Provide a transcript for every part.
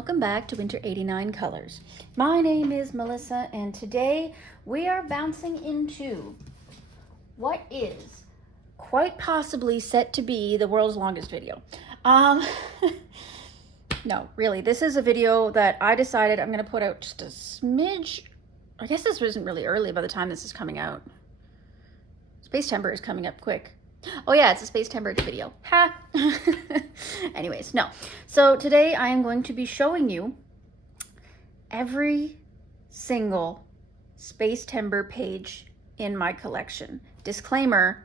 welcome back to Winter 89 Colors. My name is Melissa, and today we are bouncing into what is quite possibly set to be the world's longest video. No, really, this is a video that I decided I'm going to put out just a smidge. I guess this wasn't really early by the time this is coming out. Spacetember is coming up quick. Oh yeah, it's a Spacetember video. Ha! Anyways, no. So today I am going to be showing you every single Spacetember page in my collection. Disclaimer,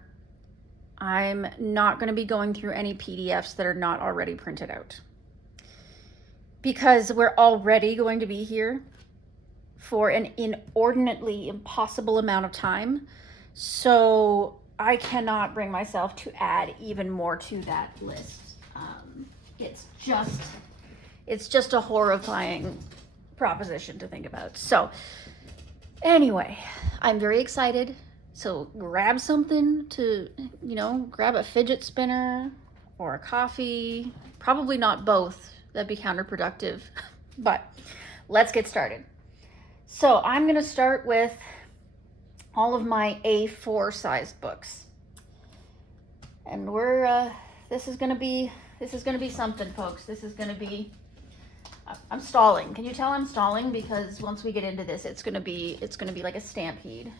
I'm not going to be going through any PDFs that are not already printed out, because we're already going to be here for an inordinately impossible amount of time. So I cannot bring myself to add even more to that list. It's just a horrifying proposition to think about. So anyway, I'm very excited. So grab something to, grab a fidget spinner or a coffee. Probably not both. That'd be counterproductive. But let's get started. So I'm going to start with all of my A4 sized books, and this is gonna be something, folks. This is gonna be, I'm stalling. Can you tell I'm stalling? Because once we get into this, it's gonna be like a stampede.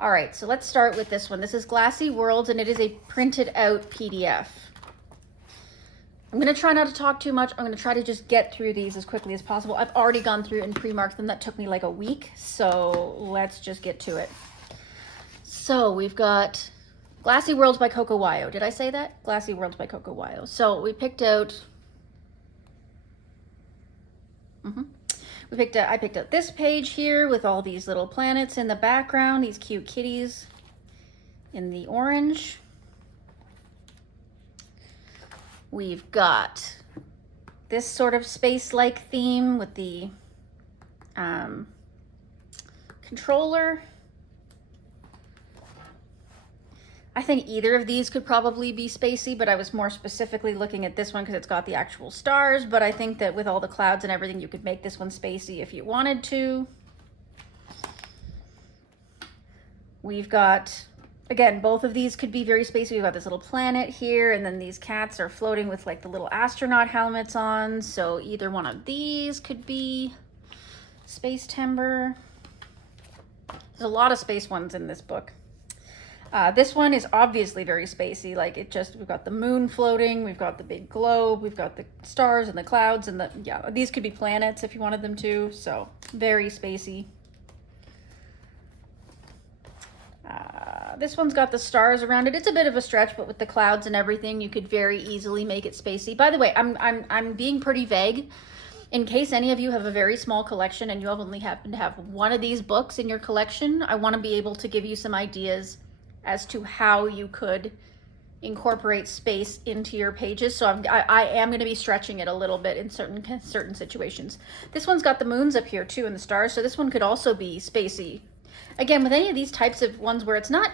All right, so let's start with this one. This is Glassy Worlds, and it is a printed out PDF. I'm going to try not to talk too much. I'm going to try to just get through these as quickly as possible. I've already gone through and pre-marked them. That took me like a week. So let's just get to it. So we've got Glassy Worlds by Coco Wyo. Did I say that? Glassy Worlds by Coco Wyo. So we picked out... I picked out this page here with all these little planets in the background. These cute kitties in the orange. We've got this sort of space-like theme with the controller. I think either of these could probably be spacey, but I was more specifically looking at this one because it's got the actual stars. But I think that with all the clouds and everything, you could make this one spacey if you wanted to. We've got... Again, both of these could be very spacey. We've got this little planet here, and then these cats are floating with like the little astronaut helmets on. So either one of these could be Spacetember. There's a lot of space ones in this book. This one is obviously very spacey. Like we've got the moon floating, we've got the big globe, we've got the stars and the clouds, and these could be planets if you wanted them to. So very spacey. This one's got the stars around it. It's a bit of a stretch, but with the clouds and everything, you could very easily make it spacey. By the way, I'm being pretty vague. In case any of you have a very small collection and you only happen to have one of these books in your collection, I want to be able to give you some ideas as to how you could incorporate space into your pages. So I am going to be stretching it a little bit in certain situations. This one's got the moons up here too and the stars, so this one could also be spacey. Again, with any of these types of ones where it's not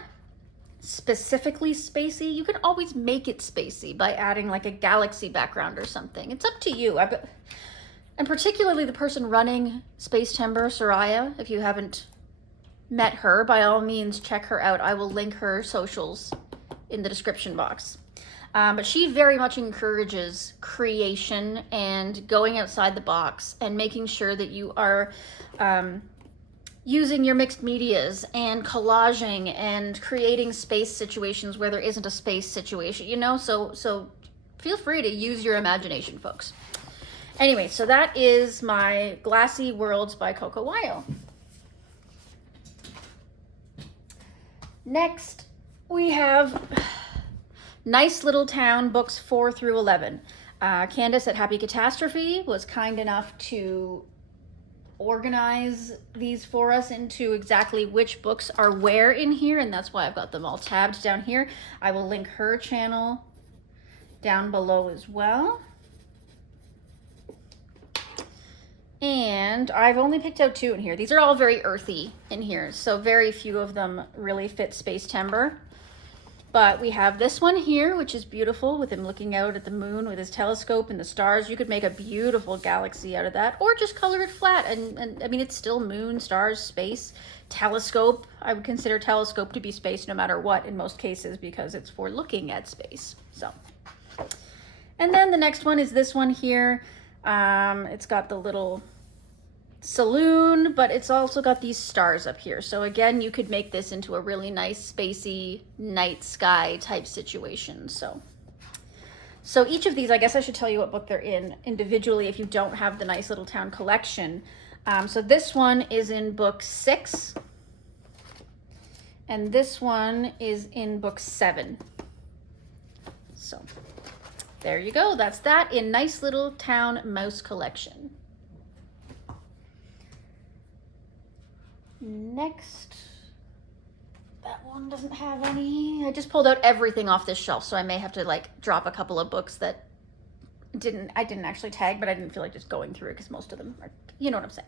specifically spacey, you can always make it spacey by adding like a galaxy background or something. It's up to you. And particularly the person running Spacetember, Soraya, if you haven't met her, by all means check her out. I will link her socials in the description box. But she very much encourages creation and going outside the box and making sure that you are using your mixed medias and collaging and creating space situations where there isn't a space situation, so feel free to use your imagination, folks. Anyway, so that is my Glassy Worlds by Coco Wyo. Next, we have Nice Little Town, books 4 through 11. Candace at Happy Catastrophe was kind enough to organize these for us into exactly which books are where in here, and that's why I've got them all tabbed down here. I will link her channel down below as well. And I've only picked out 2 in here. These are all very earthy in here, so very few of them really fit Spacetember. But we have this one here, which is beautiful, with him looking out at the moon with his telescope and the stars. You could make a beautiful galaxy out of that, or just color it flat. And I mean, it's still moon, stars, space, telescope. I would consider telescope to be space no matter what in most cases, because it's for looking at space. So, and then the next one is this one here. It's got the little saloon, but it's also got these stars up here. So again, you could make this into a really nice spacey night sky type situation. So each of these, I guess I should tell you what book they're in individually if you don't have the nice little town collection. So this one is in book 6, and this one is in book 7. So there you go. That's that in Nice Little Town Mouse Collection. Next, that one doesn't have any. I just pulled out everything off this shelf, so I may have to like drop a couple of books that I didn't actually tag, but I didn't feel like just going through it because most of them are, you know what I'm saying.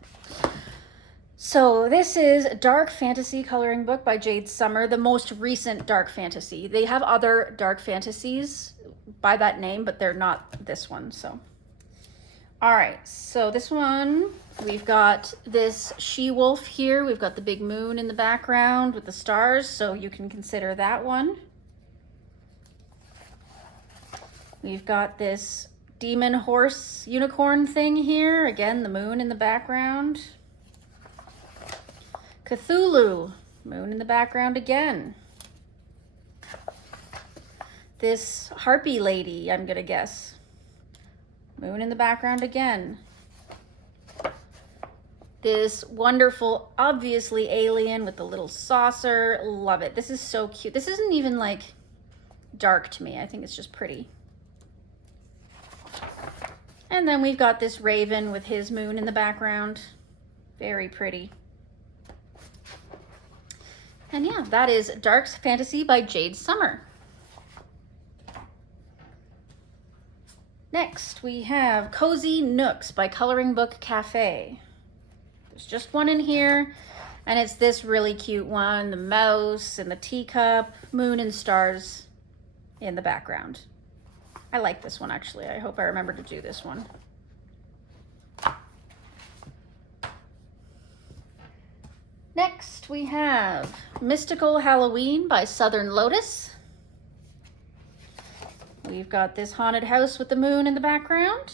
So this is a dark fantasy coloring book by Jade Summer, the most recent dark fantasy. They have other dark fantasies by that name, but they're not this one. So all right, so this one, we've got this she-wolf here. We've got the big moon in the background with the stars, so you can consider that one. We've got this demon horse unicorn thing here. Again, the moon in the background. Cthulhu, moon in the background again. This harpy lady, I'm gonna guess. Moon in the background again. This wonderful, obviously alien with the little saucer. Love it. This is so cute. This isn't even like dark to me. I think it's just pretty. And then we've got this raven with his moon in the background. Very pretty. And yeah, that is Dark Fantasy by Jade Summer. Next, we have Cozy Nooks by Coloring Book Cafe. There's just one in here, and it's this really cute one, the mouse and the teacup, moon and stars in the background. I like this one, actually. I hope I remember to do this one. Next, we have Mystical Halloween by Southern Lotus. We've got this haunted house with the moon in the background.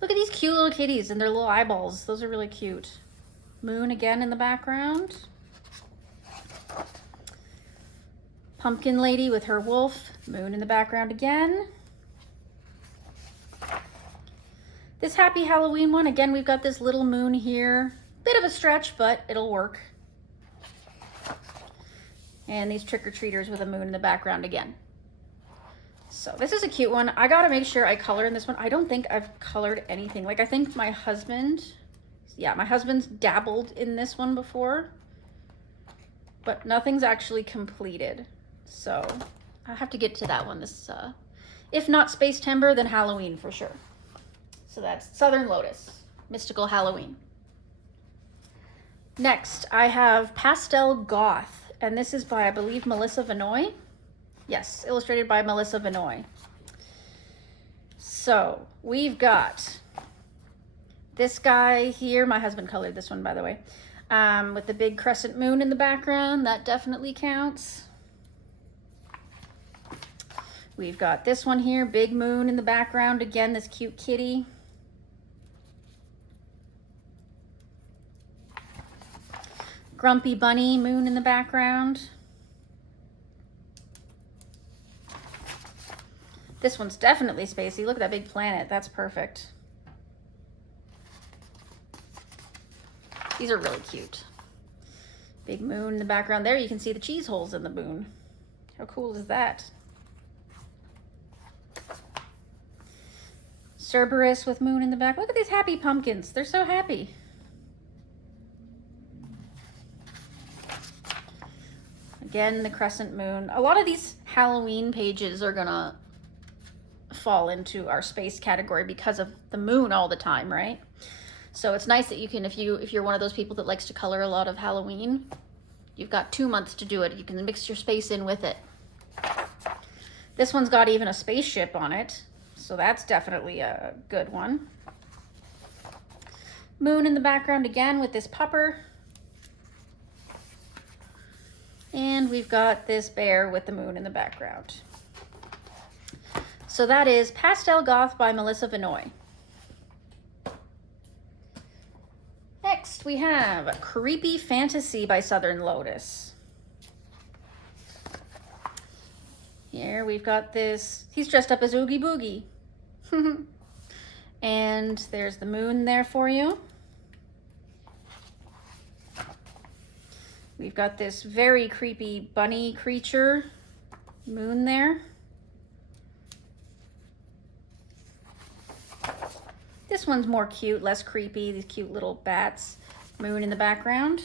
Look at these cute little kitties and their little eyeballs. Those are really cute. Moon again in the background. Pumpkin lady with her wolf. Moon in the background again. This Happy Halloween one, again, we've got this little moon here. Bit of a stretch, but it'll work. And these trick-or-treaters with a moon in the background again. So this is a cute one. I gotta make sure I color in this one. I don't think I've colored anything. Like, I think my husband's dabbled in this one before, but nothing's actually completed. So I have to get to that one. This, if not Spacetember, then Halloween for sure. So that's Southern Lotus, Mystical Halloween. Next, I have Pastel Goth. And this is by, I believe, Melissa Vinoy. Yes, illustrated by Melissa Vinoy. So we've got this guy here. My husband colored this one, by the way, with the big crescent moon in the background. That definitely counts. We've got this one here, big moon in the background. Again, this cute kitty. Grumpy bunny, moon in the background. This one's definitely spacey. Look at that big planet. That's perfect. These are really cute. Big moon in the background. There you can see the cheese holes in the moon. How cool is that? Cerberus with moon in the back. Look at these happy pumpkins. They're so happy. Again, the crescent moon. A lot of these Halloween pages are gonna fall into our space category because of the moon all the time, right? So it's nice that you can, if you're one of those people that likes to color a lot of Halloween, you've got 2 months to do it. You can mix your space in with it. This one's got even a spaceship on it, so that's definitely a good one. Moon in the background again with this pupper. And we've got this bear with the moon in the background. So that is Pastel Goth by Melissa Vinoy. Next we have Creepy Fantasy by Southern Lotus. Here we've got this, he's dressed up as Oogie Boogie. And there's the moon there for you. We've got this very creepy bunny creature moon there. This one's more cute, less creepy, these cute little bats. Moon in the background.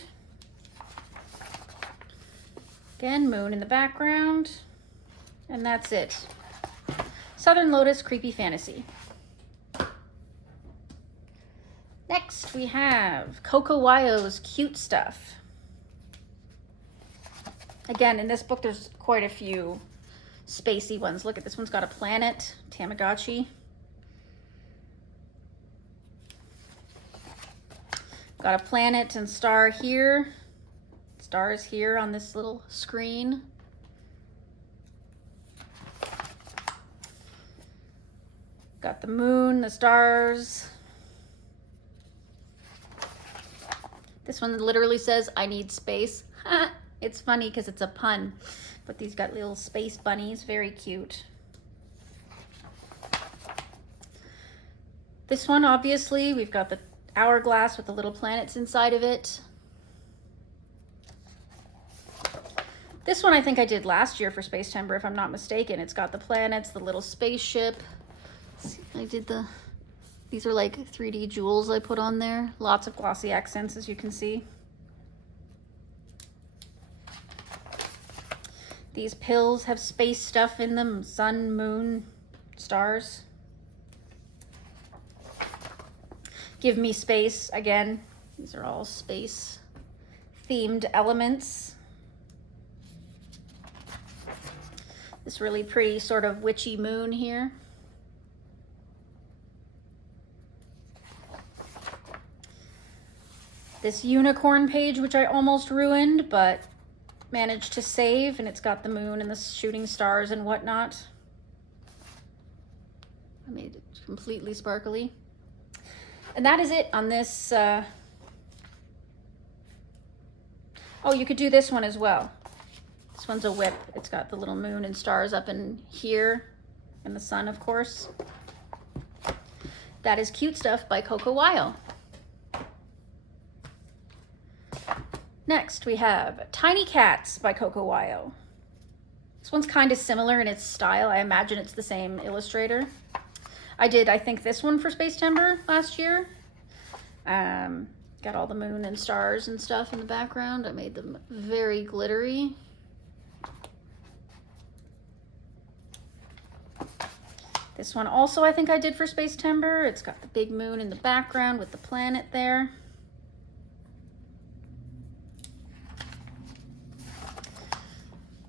Again, moon in the background. And that's it. Southern Lotus Creepy Fantasy. Next we have Coco Wyo's Cute Stuff. Again, in this book there's quite a few spacey ones. Look at this one's got a planet, Tamagotchi. Got a planet and star here. Stars here on this little screen. Got the moon, the stars. This one literally says, I need space. It's funny because it's a pun, but these got little space bunnies, very cute. This one, obviously, we've got the hourglass with the little planets inside of it. This one I think I did last year for Spacetember, if I'm not mistaken. It's got the planets, the little spaceship. I did these are like 3D jewels I put on there. Lots of glossy accents, as you can see. These pills have space stuff in them, sun, moon, stars. Give me space, again. These are all space themed elements. This really pretty sort of witchy moon here. This unicorn page, which I almost ruined, but managed to save, and it's got the moon and the shooting stars and whatnot. I made it completely sparkly. And that is it on this. Oh, you could do this one as well. This one's a whip. It's got the little moon and stars up in here, and the sun, of course. That is Cute Stuff by Coco Wyo. Next, we have Tiny Cats by Coco Wyo. This one's kind of similar in its style. I imagine it's the same illustrator. I did, I think, this one for Spacetember last year. Got all the moon and stars and stuff in the background. I made them very glittery. This one also I think I did for Spacetember. It's got the big moon in the background with the planet there.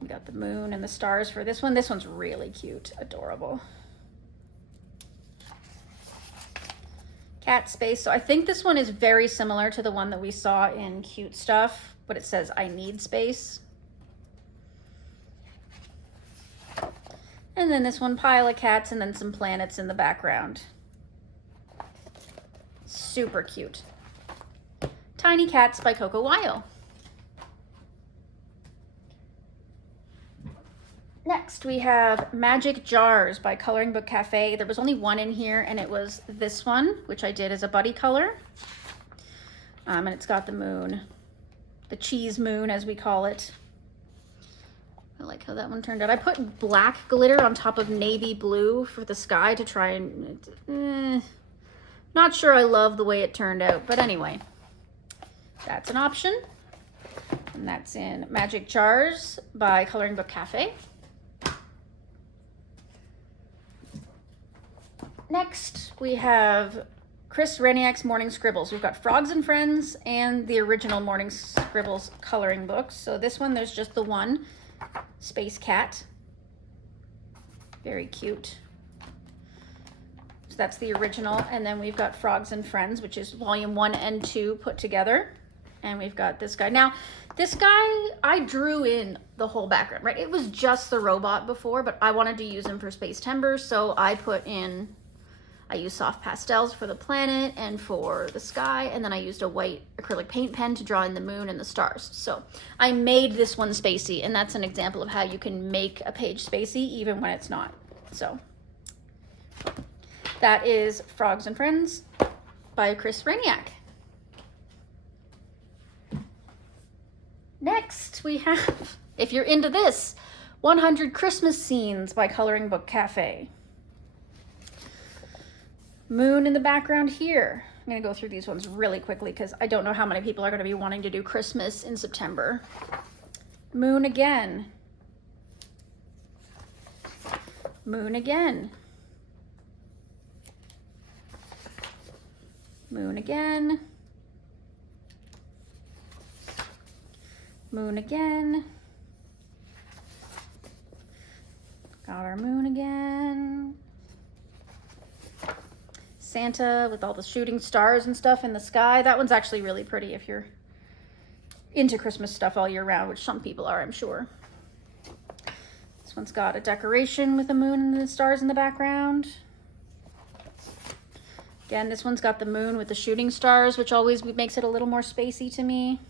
We got the moon and the stars for this one. This one's really cute, adorable. Cat space. So I think this one is very similar to the one that we saw in Cute Stuff, but it says I need space. And then this one, pile of cats, and then some planets in the background. Super cute. Tiny Cats by Coco Wyo. Next, we have Magic Jars by Coloring Book Cafe. There was only one in here, and it was this one, which I did as a buddy color. And it's got the moon, the cheese moon, as we call it. I like how that one turned out. I put black glitter on top of navy blue for the sky to try and... not sure I love the way it turned out, but anyway. That's an option. And that's in Magic Jars by Coloring Book Cafe. Next, we have Chris Raniak's Morning Scribbles. We've got Frogs and Friends and the original Morning Scribbles coloring books. So this one, there's just the one, Space Cat. Very cute. So that's the original. And then we've got Frogs and Friends, which is volume 1 and 2 put together. And we've got this guy. Now, this guy, I drew in the whole background, right? It was just the robot before, but I wanted to use him for Spacetember, so I used soft pastels for the planet and for the sky, and then I used a white acrylic paint pen to draw in the moon and the stars. So I made this one spacey, and that's an example of how you can make a page spacey even when it's not. So that is Frogs and Friends by Chris Raniak. Next we have, if you're into this, 100 Christmas Scenes by Coloring Book Cafe. Moon in the background here. I'm going to go through these ones really quickly because I don't know how many people are going to be wanting to do Christmas in September. Moon again. Moon again. Moon again. Moon again. Got our moon again. Santa with all the shooting stars and stuff in the sky. That one's actually really pretty if you're into Christmas stuff all year round, which some people are, I'm sure. This one's got a decoration with the moon and the stars in the background. Again, this one's got the moon with the shooting stars, which always makes it a little more spacey to me.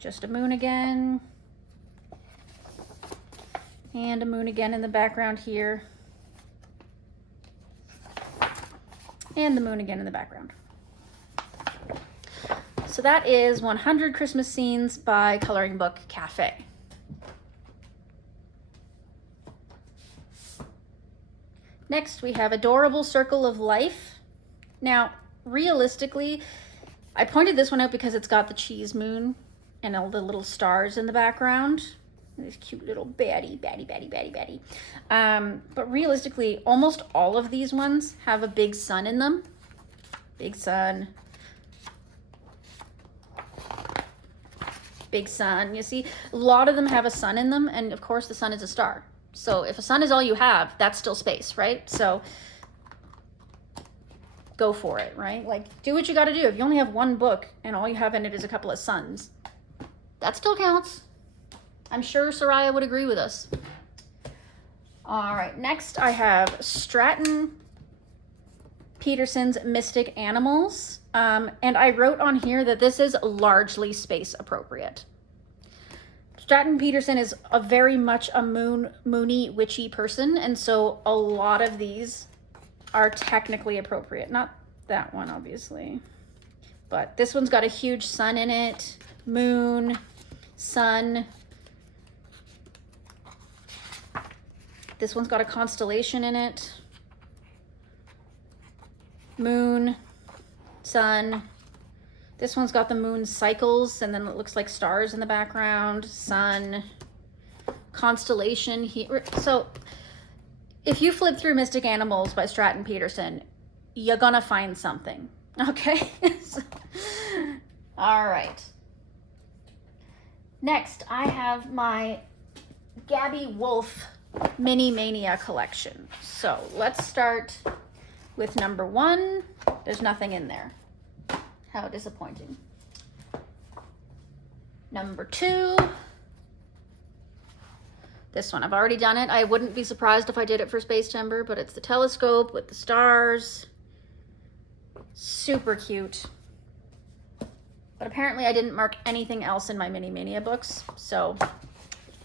Just a moon again. And a moon again in the background here. And the moon again in the background. So that is 100 Christmas Scenes by Coloring Book Cafe. Next, we have Adorable Circle of Life. Now, realistically, I pointed this one out because it's got the cheese moon and all the little stars in the background. This cute little baddie. But realistically, almost all of these ones have a big sun in them. Big sun. Big sun. You see, a lot of them have a sun in them, and of course the sun is a star. So if a sun is all you have, that's still space, right? So go for it, right? Like, do what you got to do. If you only have one book and all you have in it is a couple of suns, that still counts. I'm sure Soraya would agree with us. All right, next I have Stratton Peterson's Mystic Animals. And I wrote on here that this is largely space appropriate. Stratton Peterson is a very much a moony, witchy person, and so a lot of these are technically appropriate. Not that one, obviously, but this one's got a huge sun in it. Moon, sun. This one's got a constellation in it. Moon, sun. This one's got the moon cycles, and then it looks like stars in the background. Sun, constellation here. So if you flip through Mystic Animals by Stratton Peterson, you're gonna find something, okay? All right. Next, I have my Gabby Wolf Mini Mania collection. So let's start with number 1. There's nothing in there. How disappointing. Number 2. This one, I've already done it. I wouldn't be surprised if I did it for Spacetember, but it's the telescope with the stars. Super cute. But apparently I didn't mark anything else in my Mini Mania books, so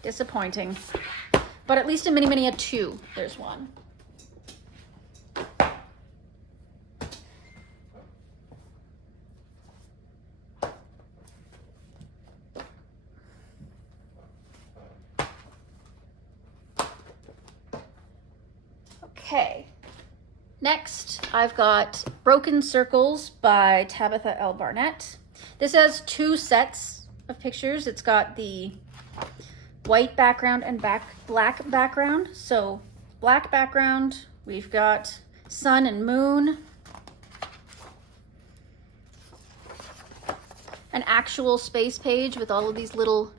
disappointing. But at least in Mini Mania 2, there's one. Okay, next I've got Broken Circles by Tabitha L. Barnett. This has 2 sets of pictures. It's got the white background and black background. So black background, we've got sun and moon. An actual space page with all of these little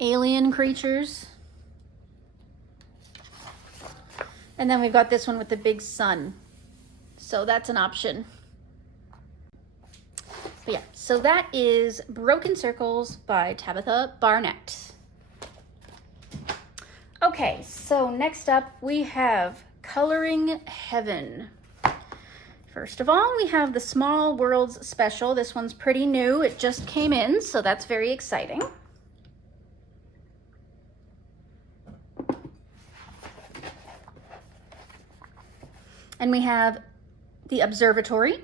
alien creatures. And then we've got this one with the big sun. So that's an option. But yeah, so that is Broken Circles by Tabitha Barnett. Okay, so next up we have Coloring Heaven. First of all, we have the Small Worlds Special. This one's pretty new. It just came in, so that's very exciting. And we have the Observatory.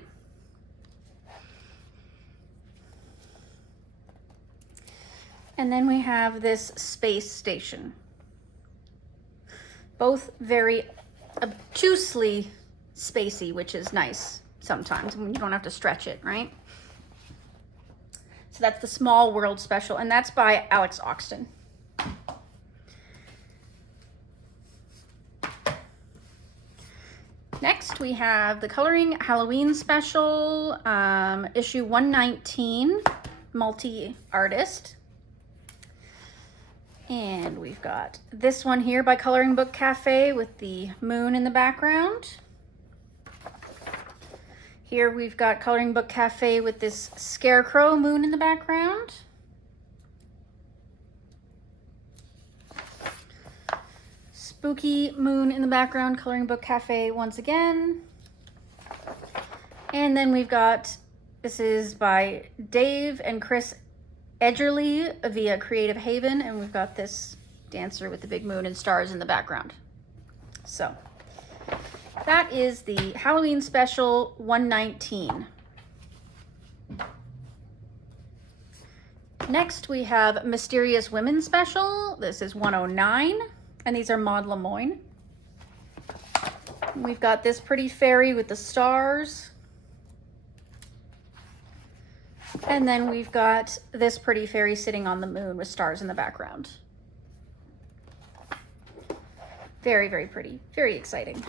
And then we have this Space Station. Both very obtusely spacey, which is nice sometimes when you don't have to stretch it, right? So that's the Small World Special, and that's by Alex Oxton. Next, we have the Coloring Halloween Special, issue 119, multi-artist. And we've got this one here by Coloring Book Cafe with the moon in the background. Here we've got Coloring Book Cafe with this scarecrow moon in the background. Spooky moon in the background, Coloring Book Cafe once again. And then we've got, this is by Dave and Chris Edgerly via Creative Haven, and we've got this dancer with the big moon and stars in the background. So that is the Halloween Special 119. Next we have Mysterious Women Special. This is 109, and these are Maud Lemoyne. We've got this pretty fairy with the stars. And then we've got this pretty fairy sitting on the moon with stars in the background. Very, very pretty. Very exciting.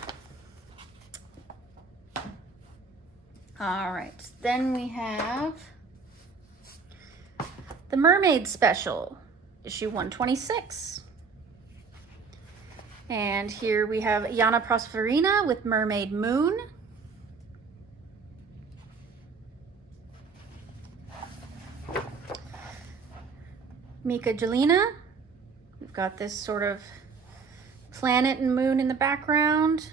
All right. Then we have the Mermaid Special, issue 126. And here we have Yana Prosperina with Mermaid Moon. Mika Jelena. We've got this sort of planet and moon in the background.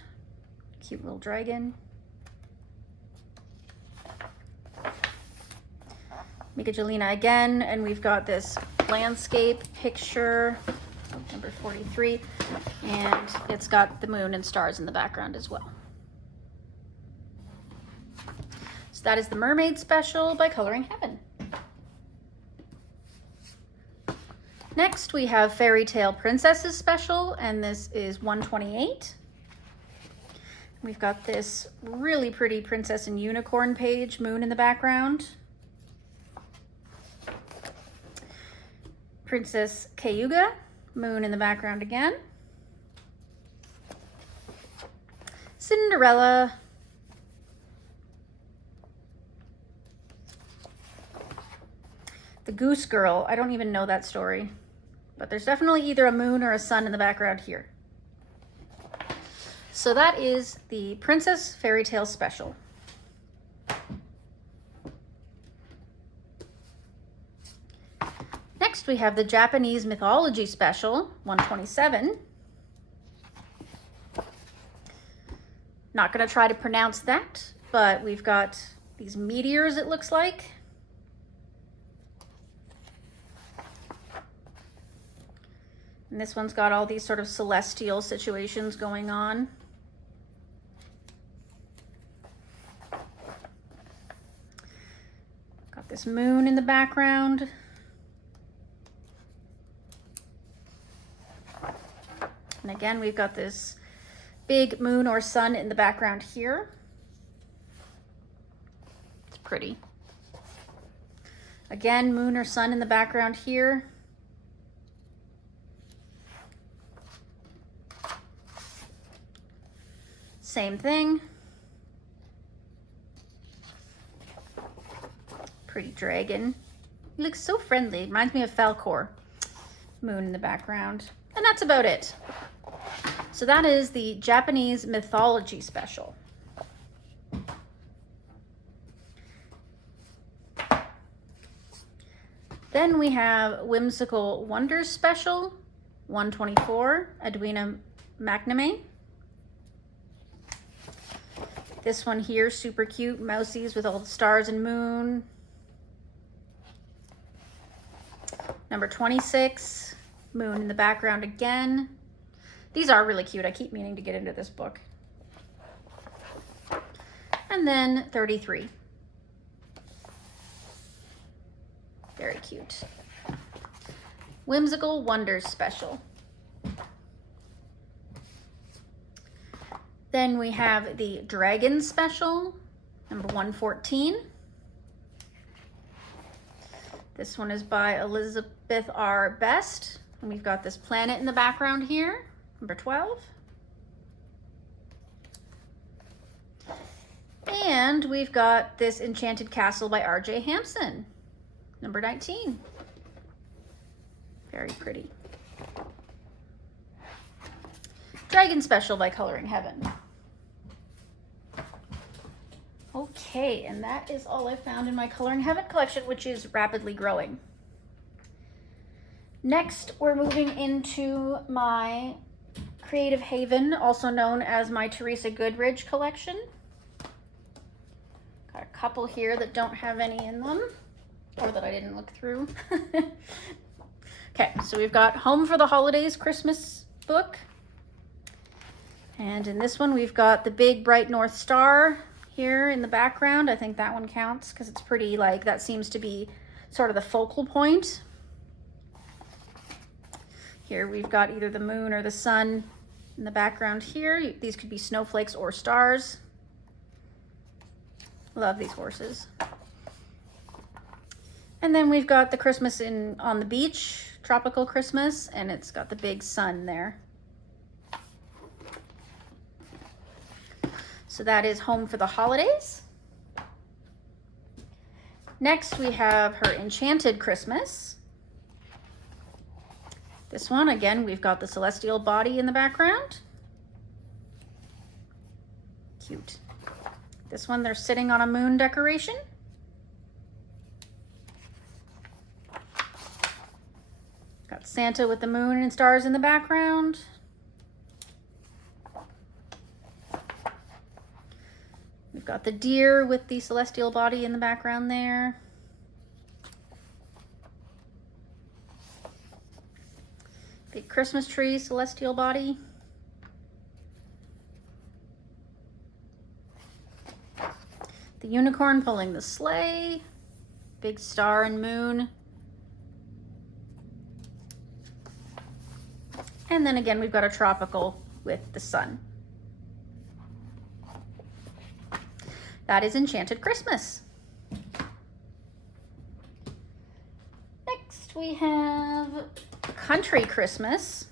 Cute little dragon. Mika Jelena again, and we've got this landscape picture, number 43, and it's got the moon and stars in the background as well. So that is the Mermaid Special by Coloring Heaven. Next, we have Fairy Tale Princesses Special, and this is 128. We've got this really pretty princess and unicorn page, moon in the background. Princess Cayuga, moon in the background again. Cinderella. The Goose Girl, I don't even know that story, but there's definitely either a moon or a sun in the background here. So that is the Princess Fairy Tale Special. Next we have the Japanese Mythology Special, 127. Not going to try to pronounce that, but we've got these meteors, it looks like. And this one's got all these sort of celestial situations going on. Got this moon in the background. And again, we've got this big moon or sun in the background here. It's pretty. Again, moon or sun in the background here. Same thing. Pretty dragon. He looks so friendly. Reminds me of Falcor. Moon in the background. And that's about it. So that is the Japanese mythology special. Then we have Whimsical Wonders special, 124, Edwina McNamee. This one here, super cute, mousies with all the stars and moon. Number 26, moon in the background again. These are really cute. I keep meaning to get into this book. And then 33. Very cute. Whimsical Wonders special. Then we have the Dragon special, number 114. This one is by Elizabeth R. Best. And we've got this planet in the background here, number 12. And we've got this Enchanted Castle by R.J. Hampson, number 19. Very pretty. Dragon special by Coloring Heaven. Okay, and that is all I found in my Coloring Heaven collection, which is rapidly growing. Next, we're moving into my Creative Haven, also known as my Teresa Goodridge collection. Got a couple here that don't have any in them, or that I didn't look through. Okay, so we've got Home for the Holidays Christmas book. And in this one, we've got the big bright North Star here in the background. I think that one counts because it's pretty, like, that seems to be sort of the focal point. Here we've got either the moon or the sun in the background here. These could be snowflakes or stars. Love these horses. And then we've got the Christmas on the beach, tropical Christmas, and it's got the big sun there. So that is Home for the Holidays. Next we have her Enchanted Christmas. This one, again, we've got the celestial body in the background. Cute. This one, they're sitting on a moon decoration. Got Santa with the moon and stars in the background. We've got the deer with the celestial body in the background there. Big Christmas tree, celestial body. The unicorn pulling the sleigh. Big star and moon. And then again, we've got a tropical with the sun. That is Enchanted Christmas. Next we have Country Christmas.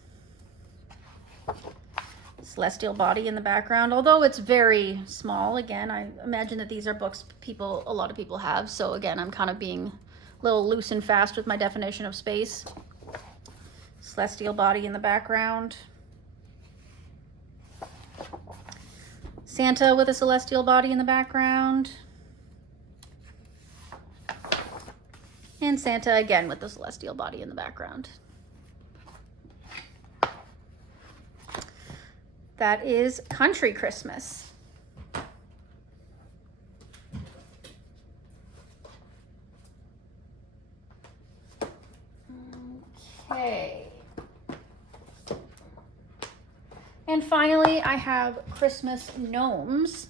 Celestial body in the background, although it's very small. Again, I imagine that these are books a lot of people have. So again, I'm kind of being a little loose and fast with my definition of space. Celestial body in the background. Santa with a celestial body in the background. And Santa again with the celestial body in the background. That is Country Christmas. Okay. And finally, I have Christmas Gnomes.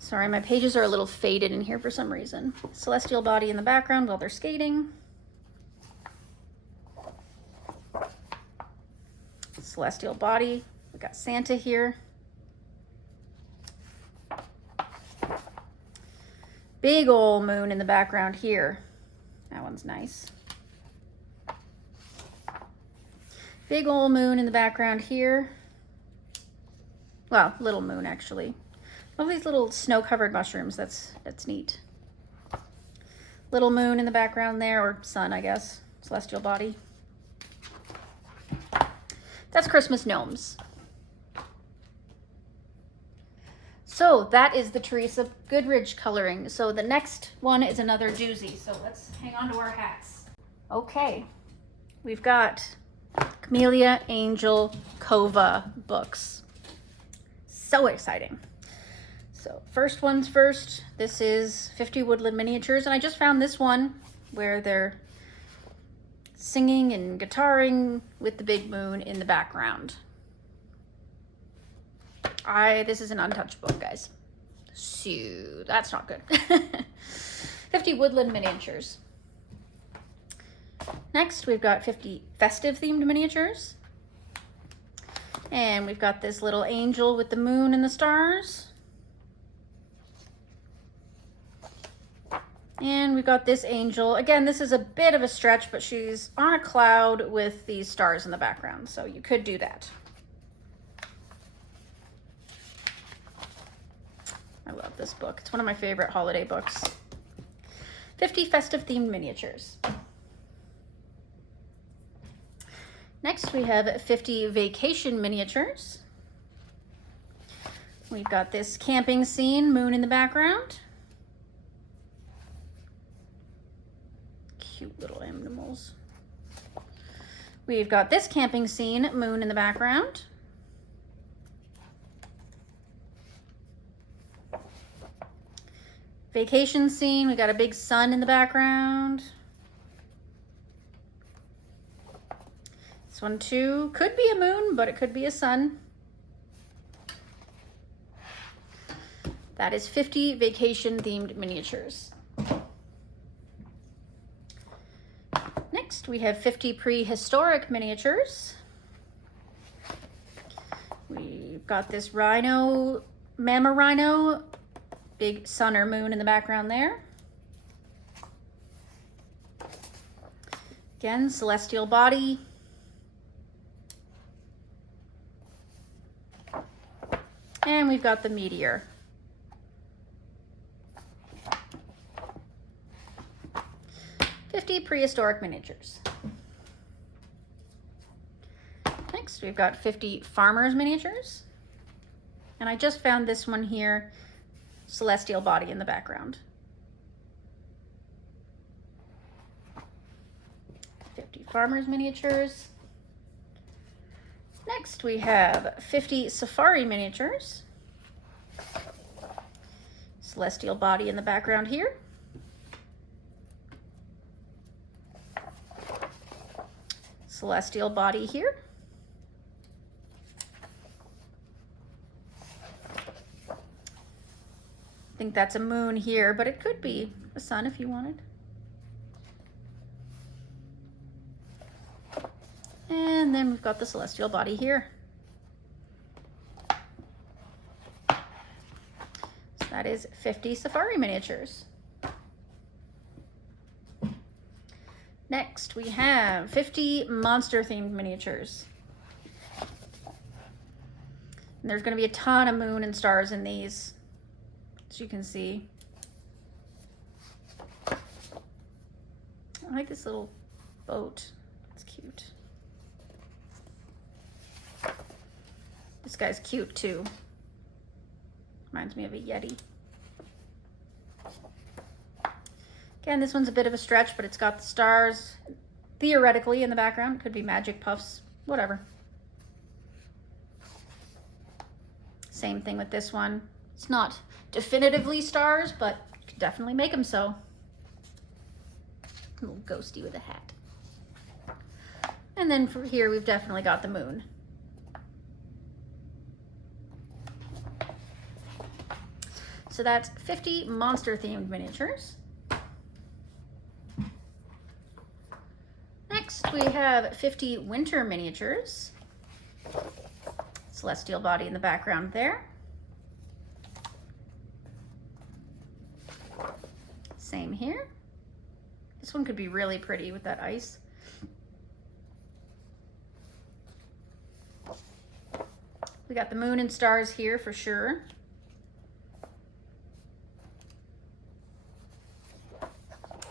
Sorry, my pages are a little faded in here for some reason. Celestial body in the background while they're skating. Celestial body. We got Santa here. Big ol' moon in the background here. That one's nice. Big ol' moon in the background here. Well, little moon actually. All these little snow-covered mushrooms. That's neat. Little moon in the background there, or sun, I guess. Celestial body. That's Christmas gnomes. So that is the Teresa Goodridge coloring. So the next one is another doozy. So let's hang on to our hats. Okay, we've got Camellia Angel Kova books. So exciting. So first one's first. This is 50 Woodland Miniatures, and I just found this one where they're singing and guitaring with the big moon in the background. This is an untouched book, guys. So that's not good. 50 Woodland Miniatures. Next, we've got 50 festive themed miniatures. And we've got this little angel with the moon and the stars. And we've got this angel. Again, this is a bit of a stretch, but she's on a cloud with these stars in the background, so you could do that. I love this book. It's one of my favorite holiday books. 50 festive themed miniatures. Next, we have 50 vacation miniatures. We've got this camping scene, moon in the background. Cute little animals. We've got this camping scene, moon in the background. Vacation scene, we got a big sun in the background. This one too could be a moon, but it could be a sun. That is 50 vacation themed miniatures. Next, we have 50 prehistoric miniatures. We've got this rhino, mama rhino, big sun or moon in the background there. Again, celestial body. And we've got the meteor. Prehistoric miniatures. Next, we've got 50 farmers miniatures. And I just found this one here, celestial body in the background. 50 farmers miniatures. Next, we have 50 safari miniatures. Celestial body in the background here. Celestial body here. I think that's a moon here, but it could be a sun if you wanted. And then we've got the celestial body here. So that is 50 safari miniatures. Next, we have 50 monster-themed miniatures. And there's going to be a ton of moon and stars in these, as you can see. I like this little boat. It's cute. This guy's cute, too. Reminds me of a Yeti. Again, this one's a bit of a stretch, but it's got the stars theoretically in the background. It could be magic puffs, whatever. Same thing with this one. It's not definitively stars, but you could definitely make them so. A little ghosty with a hat. And then for here, we've definitely got the moon. So that's 50 monster-themed miniatures. Next, we have 50 winter miniatures. Celestial body in the background there. Same here. This one could be really pretty with that ice. We got the moon and stars here for sure.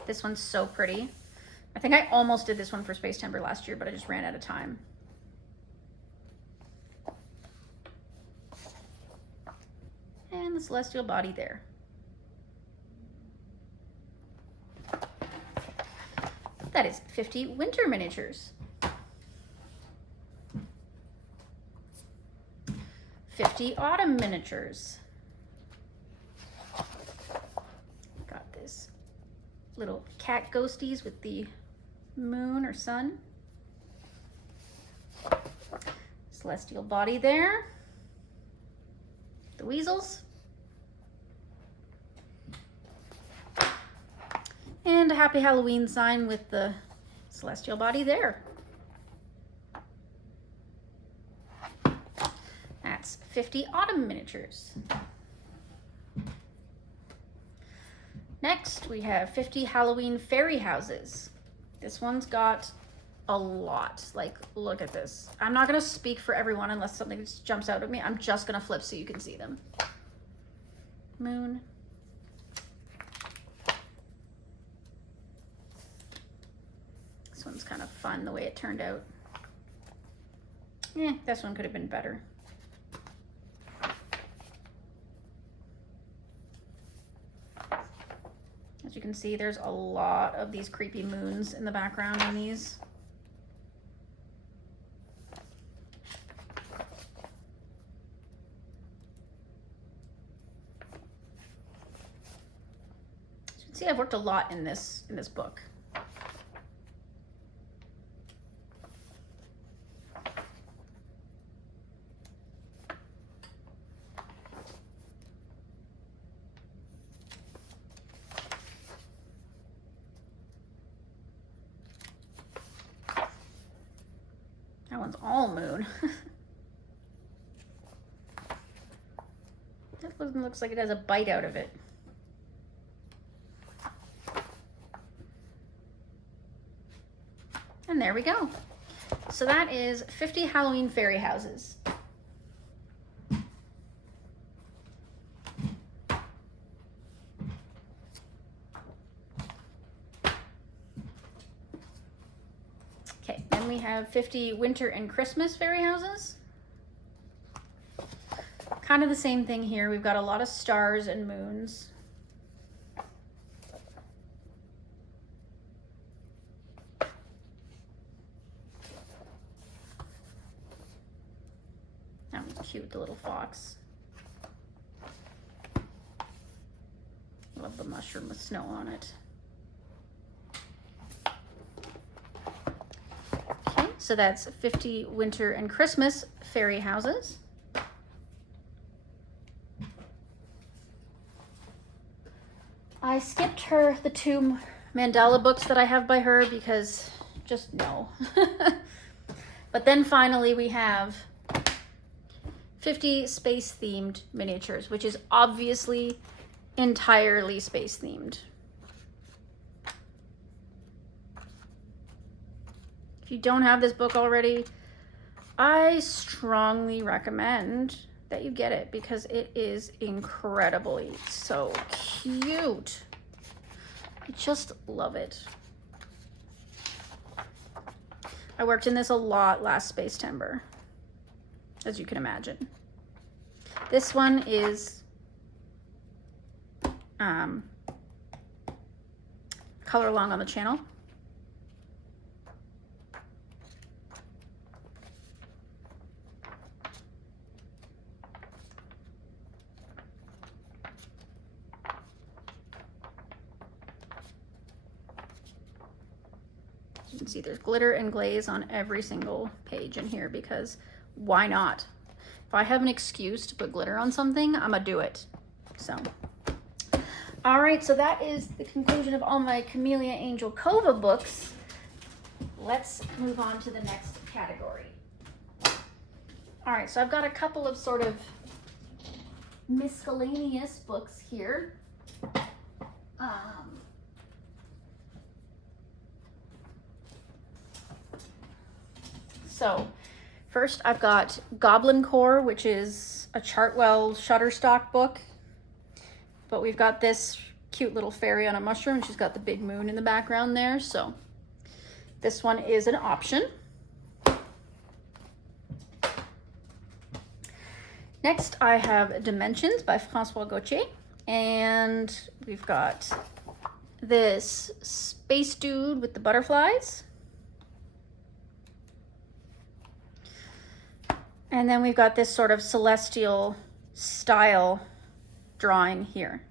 This one's so pretty. I think I almost did this one for Spacetember last year, but I just ran out of time. And the celestial body there. That is 50 winter miniatures. 50 autumn miniatures. Got this little cat ghosties with the moon or sun. Celestial body there. The weasels. And a happy Halloween sign with the celestial body there. That's 50 autumn miniatures. Next, we have 50 Halloween fairy houses. This one's got a lot. Like, look at this. I'm not gonna speak for everyone unless something just jumps out at me. I'm just gonna flip so you can see them. Moon. This one's kind of fun the way it turned out. This one could have been better. As you can see, there's a lot of these creepy moons in the background on these. As you can see, I've worked a lot in this book. That one's all moon. That one looks like it has a bite out of it. And there we go. So that is 50 Halloween fairy houses. Okay, then we have 50 winter and Christmas fairy houses. Kind of the same thing here. We've got a lot of stars and moons. That one's cute, the little fox. Love the mushroom with snow on it. Okay, so that's 50 winter and Christmas fairy houses. I skipped her the 2 mandala books that I have by her because just no. But then finally we have 50 space themed miniatures, which is obviously entirely space themed. If you don't have this book already, I strongly recommend that you get it because it is incredibly so cute. I just love it. I worked in this a lot last Spacetember, as you can imagine. This one is color along on the channel. You can see there's glitter and glaze on every single page in here because why not? If I have an excuse to put glitter on something, I'm gonna do it. So, all right, so that is the conclusion of all my Camellia Angel Kova books. Let's move on to the next category. All right, so I've got a couple of sort of miscellaneous books here. So first I've got Goblin Core, which is a Chartwell Shutterstock book. But we've got this cute little fairy on a mushroom. She's got the big moon in the background there. So this one is an option. Next, I have Dimensions by Francois Gauthier. And we've got this space dude with the butterflies. And then we've got this sort of celestial style drawing here.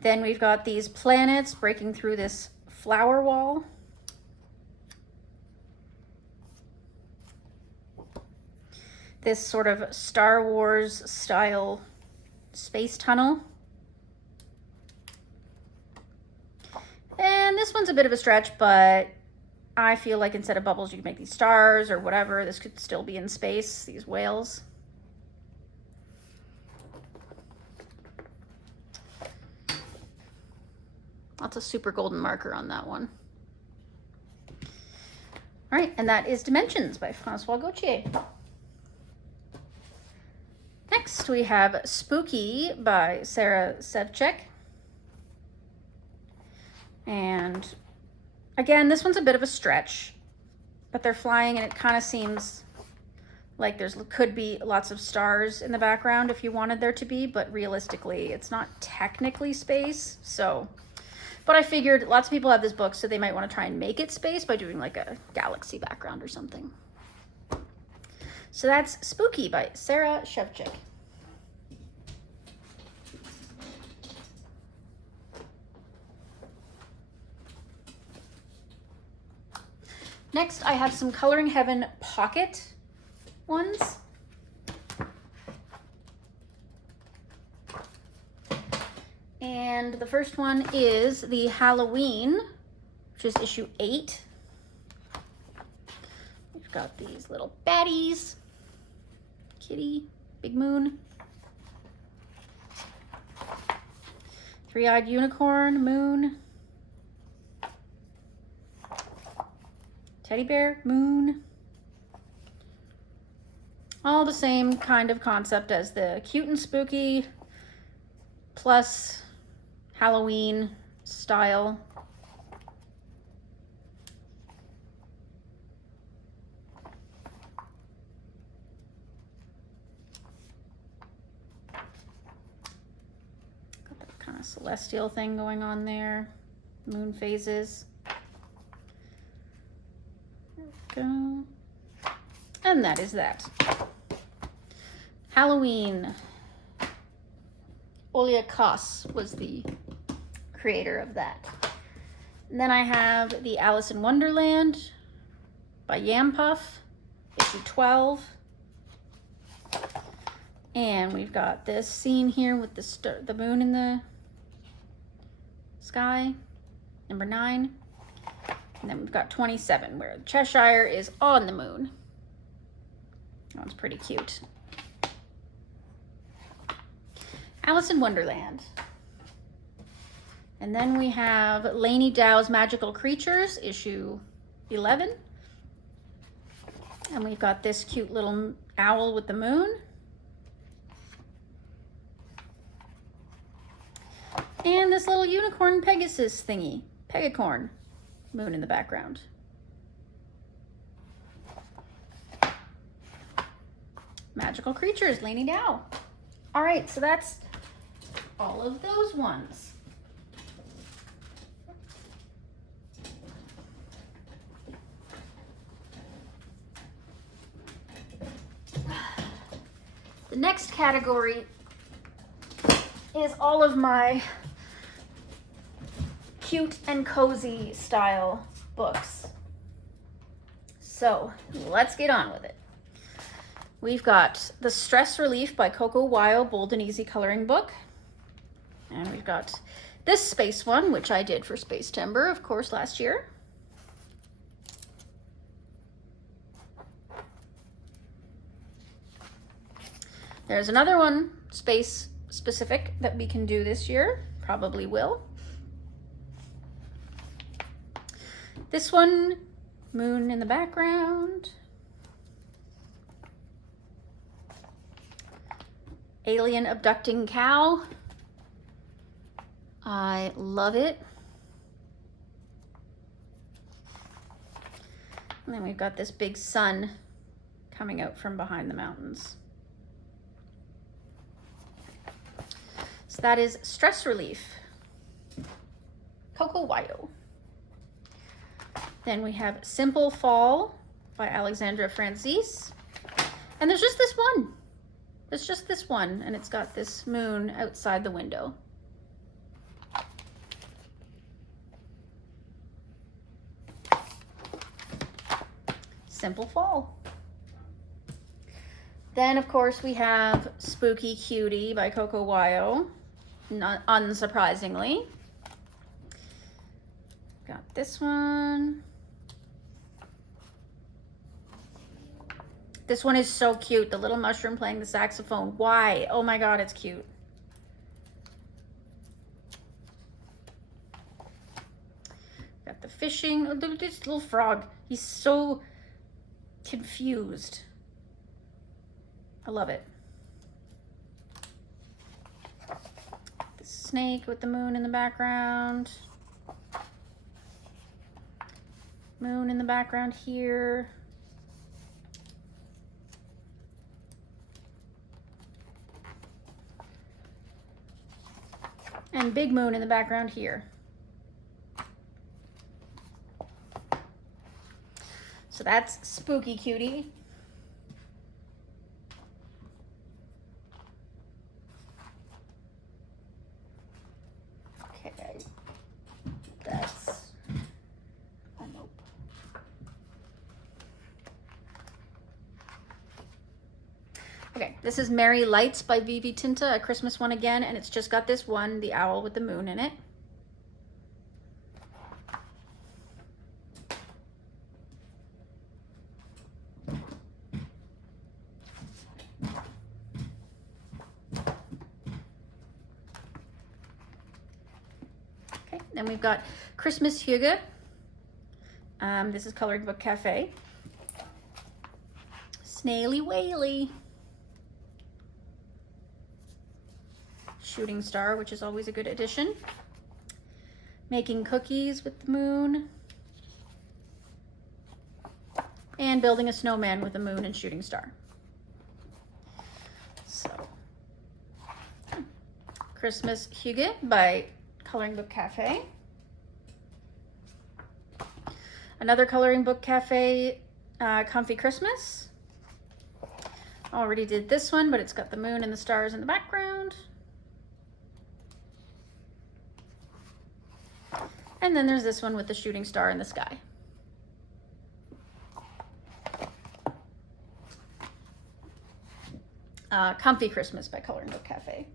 Then we've got these planets breaking through this flower wall. This sort of Star Wars style space tunnel. And this one's a bit of a stretch, but I feel like instead of bubbles, you can make these stars or whatever. This could still be in space, these whales. Lots of super golden marker on that one. All right, and that is Dimensions by Francois Gauthier. Next, we have Spooky by Sarah Sevcek. And again, this one's a bit of a stretch, but they're flying and it kind of seems like could be lots of stars in the background if you wanted there to be, but realistically, it's not technically space. So, but I figured lots of people have this book, so they might want to try and make it space by doing like a galaxy background or something. So that's Spooky by Sarah Sevcek. Next, I have some Coloring Heaven pocket ones. And the first one is the Halloween, which is issue 8. We've got these little baddies. Kitty, big moon. Three-eyed unicorn, moon. Teddy bear, moon. All the same kind of concept as the cute and spooky plus Halloween style. Got that kind of celestial thing going on there. Moon phases. Go. And that is that. Halloween. Olia Koss was the creator of that. And then I have the Alice in Wonderland by Yam Puff, issue 12. And we've got this scene here with the moon in the sky, number 9. And then we've got 27, where Cheshire is on the moon. That one's pretty cute. Alice in Wonderland. And then we have Lainey Dow's Magical Creatures, issue 11. And we've got this cute little owl with the moon. And this little unicorn Pegasus thingy, Pegacorn. Moon in the background. Magical Creatures, Lainey Dow. All right, so that's all of those ones. The next category is all of my cute and cozy style books. So let's get on with it. We've got The Stress Relief by Coco Wyo, Bold and Easy Coloring Book. And we've got this space one, which I did for Spacetember, of course, last year. There's another one, space specific, that we can do this year, probably will. This one, moon in the background. alien abducting cow. I love it. And then we've got this big sun coming out from behind the mountains. So that is Stress Relief, Coco Wyo. Then we have Simple Fall by Alexandra Francis. And there's just this one. There's just this one, and it's got this moon outside the window. Simple Fall. Then, of course, we have Spooky Cutie by Coco Wyo, not unsurprisingly. Got this one. This one is so cute. The little mushroom playing the saxophone. Why? Oh my God, it's cute. Got the fishing. Oh, look at this little frog. He's so confused. I love it. The snake with the moon in the background. Moon in the background here. And big moon in the background here. So that's Spooky Cutie. Okay, that's a nope. Okay, this is Merry Lights by Vivi Tinta, a Christmas one again, and it's just got this one, the owl with the moon in it. Okay, then we've got Christmas Hygge. This is Coloring Book Cafe. Snaily Whaley. Shooting Star, which is always a good addition. Making Cookies with the moon. And Building a Snowman with the moon and Shooting Star. So, Christmas Hygge by Coloring Book Cafe. Another Coloring Book Cafe, Comfy Christmas. Already did this one, but it's got the moon and the stars in the background. And then there's this one with the shooting star in the sky. Comfy Christmas by Coloring Book Cafe.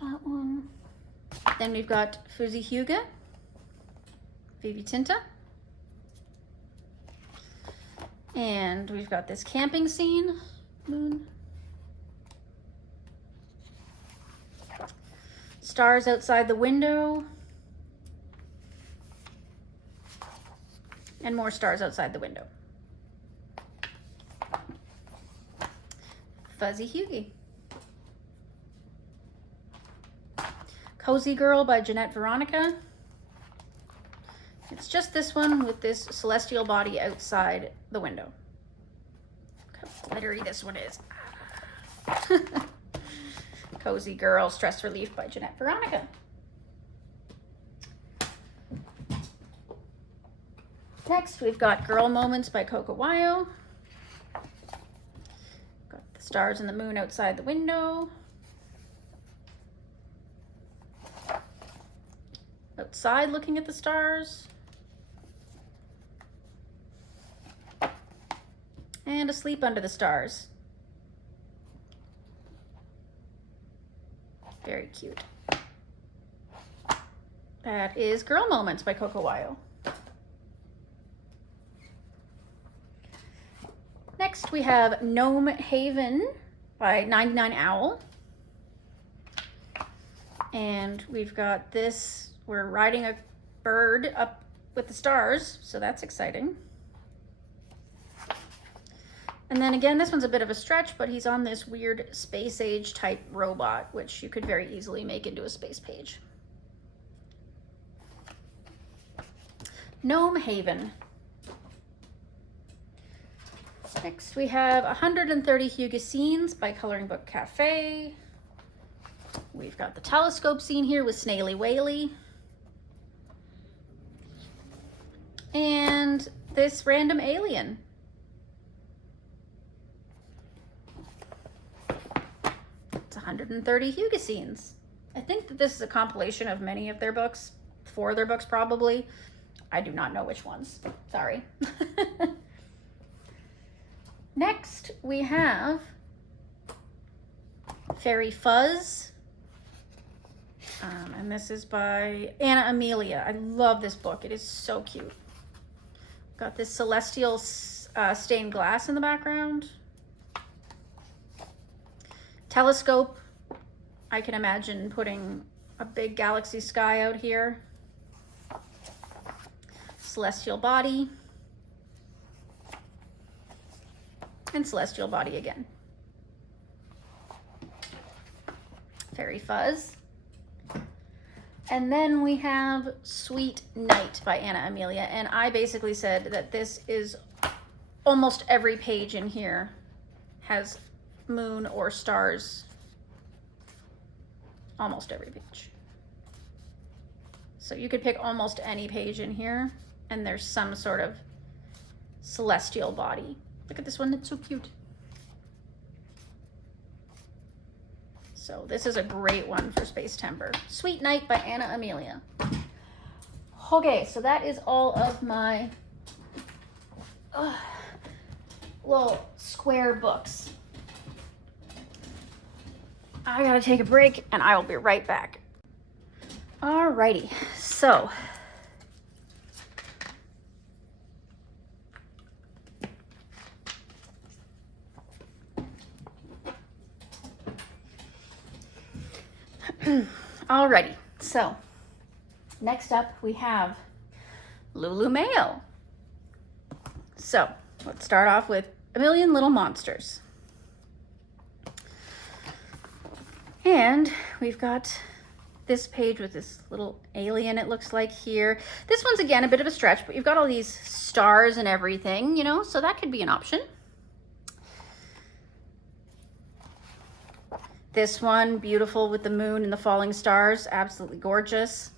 That one. Then we've got Fuzzy Hygge, Vivi Tinta. And we've got this camping scene, moon. Stars outside the window. And more stars outside the window. Fuzzy Hygge. Cozy Girl by Jeanette Veronica. It's just this one with this celestial body outside the window. Look how glittery this one is. Cozy Girl, Stress Relief by Jeanette Veronica. Next, we've got Girl Moments by Coco Wyo. Got the stars and the moon outside the window. Outside looking at the stars. And Asleep Under the Stars. Very cute. That is Girl Moments by Coco Wyo. Next we have Gnome Haven by 99 Owl. And we've got this, we're riding a bird up with the stars, so that's exciting. And then again, this one's a bit of a stretch, but he's on this weird space age type robot, which you could very easily make into a space page. Gnome Haven. Next we have 130 Hugo Scenes by Coloring Book Cafe. We've got the telescope scene here with Snaily Whaley. And this random alien. It's 130 Hugo Scenes. I think that this is a compilation of many of their books, 4 of their books probably. I do not know which ones, sorry. Next, we have Fairy Fuzz. And this is by Anna Amelia. I love this book. It is so cute. Got this celestial stained glass in the background. Telescope. I can imagine putting a big galaxy sky out here. Celestial body. And celestial body again. Fairy Fuzz. And then we have Sweet Night by Anna Amelia. And I basically said that this is almost every page in here has moon or stars. Almost every page. So you could pick almost any page in here and there's some sort of celestial body. Look at this one, it's so cute. So this is a great one for Spacetember. Sweet Night by Anna Amelia. Okay, so that is all of my little square books. I gotta take a break and I will be right back. Alrighty, so alrighty, so next up we have Lulu Mayo. So let's start off with A Million Little Monsters. And we've got this page with this little alien, it looks like here. This one's again a bit of a stretch, but you've got all these stars and everything, you know, so that could be an option. This one, beautiful with the moon and the falling stars, absolutely gorgeous.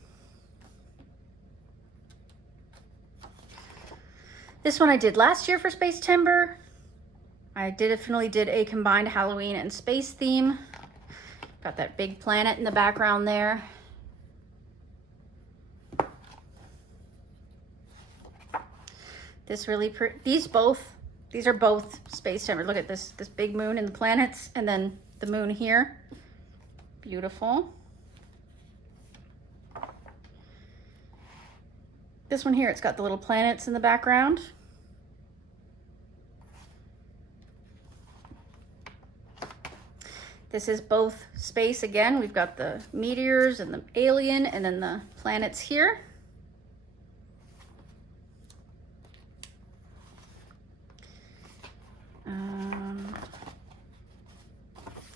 This one I did last year for Spacetember. I definitely did a combined Halloween and space theme. Got that big planet in the background there. This really pretty, these are both Spacetember. Look at this big moon and the planets, and then the moon here. Beautiful. This one here, it's got the little planets in the background. This is both space again. We've got the meteors and the alien and then the planets here.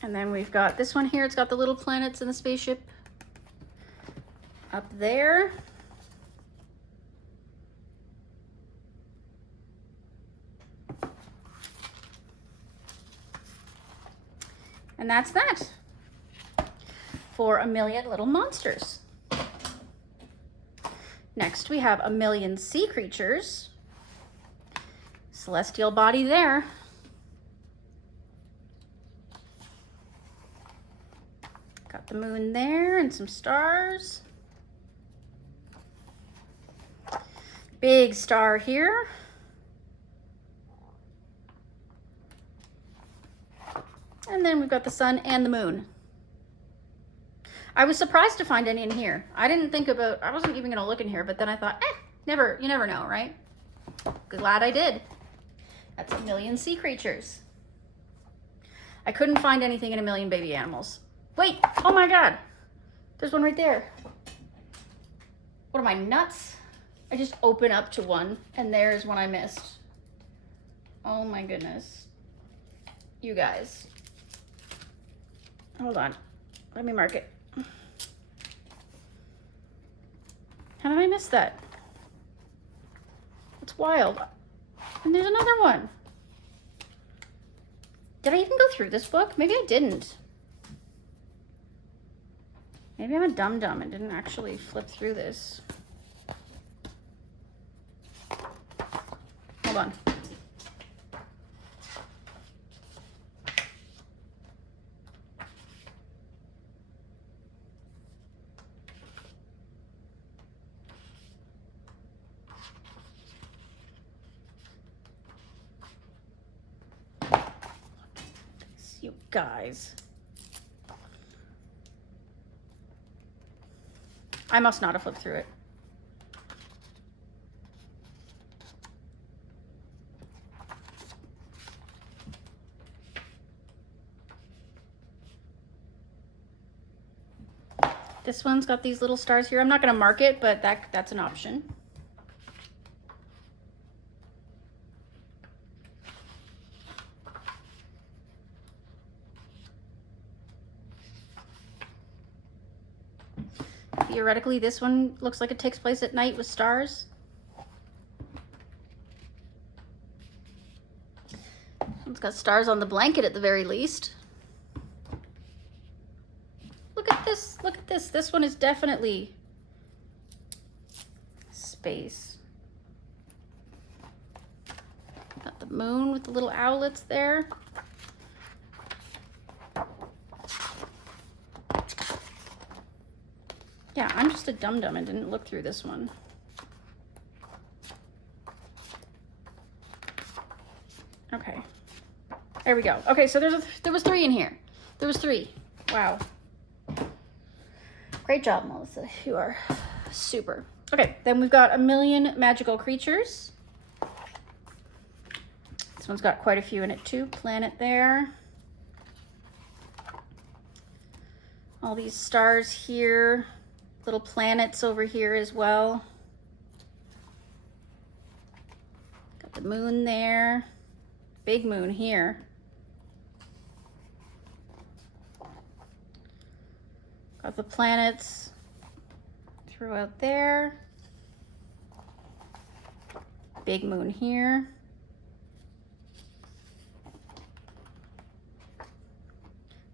And then we've got this one here. It's got the little planets and the spaceship up there. And that's that for A Million Little Monsters. Next we have A Million Sea Creatures. Celestial body there. Got the moon there and some stars. Big star here. And then we've got the sun and the moon. I was surprised to find any in here. I wasn't even gonna look in here, but then I thought, you never know, right? Glad I did. That's A Million Sea Creatures. I couldn't find anything in A Million Baby Animals. Wait, oh my God. There's one right there. What am I, nuts? I just open up to one and there's one I missed. Oh my goodness. you guys. Hold on. Let me mark it. How did I miss that? It's wild. And there's another one. Did I even go through this book? Maybe I didn't. Maybe I'm a dum-dum and didn't actually flip through this. Hold on. You guys. I must not have flipped through it. This one's got these little stars here. I'm not going to mark it, but that's an option. Theoretically, this one looks like it takes place at night with stars. It's got stars on the blanket at the very least. Look at this, look at this. This one is definitely space. Got the moon with the little owlets there. Yeah, I'm just a dum-dum and didn't look through this one. Okay, there we go. Okay, so there was 3 in here. There was 3. Wow. Great job, Melissa. You are super. Okay, then we've got 1,000,000 magical creatures. This one's got quite a few in it too. Planet there. All these stars here. Little planets over here as well. Got the moon there. Big moon here. Got the planets throughout there. Big moon here.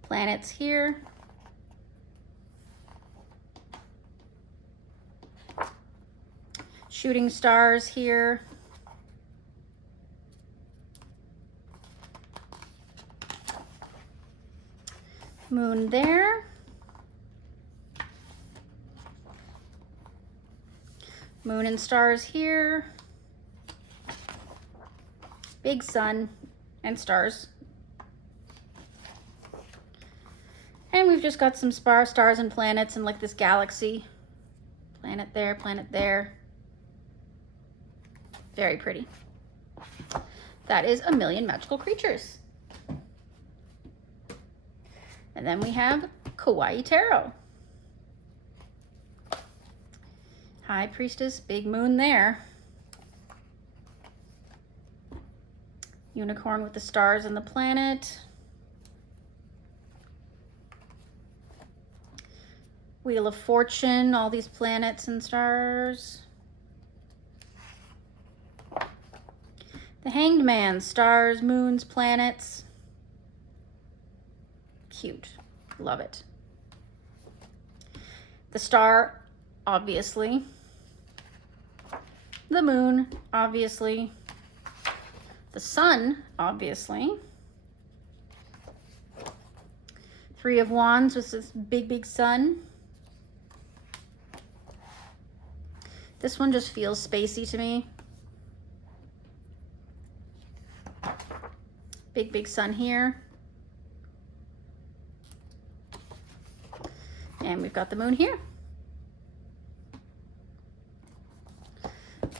Planets here. Shooting stars here. Moon there. Moon and stars here. Big sun and stars. And we've just got some stars and planets and like this galaxy. Planet there, planet there. Very pretty. That is 1,000,000 magical creatures. And then we have Kawaii Tarot. High Priestess, big moon there. Unicorn with the stars and the planet. Wheel of Fortune, all these planets and stars. The Hanged Man, stars, moons, planets. Cute. Love it. The star, obviously. The moon, obviously. The sun, obviously. 3 of Wands with this big, big sun. This one just feels spacey to me. Big, big sun here. And we've got the moon here.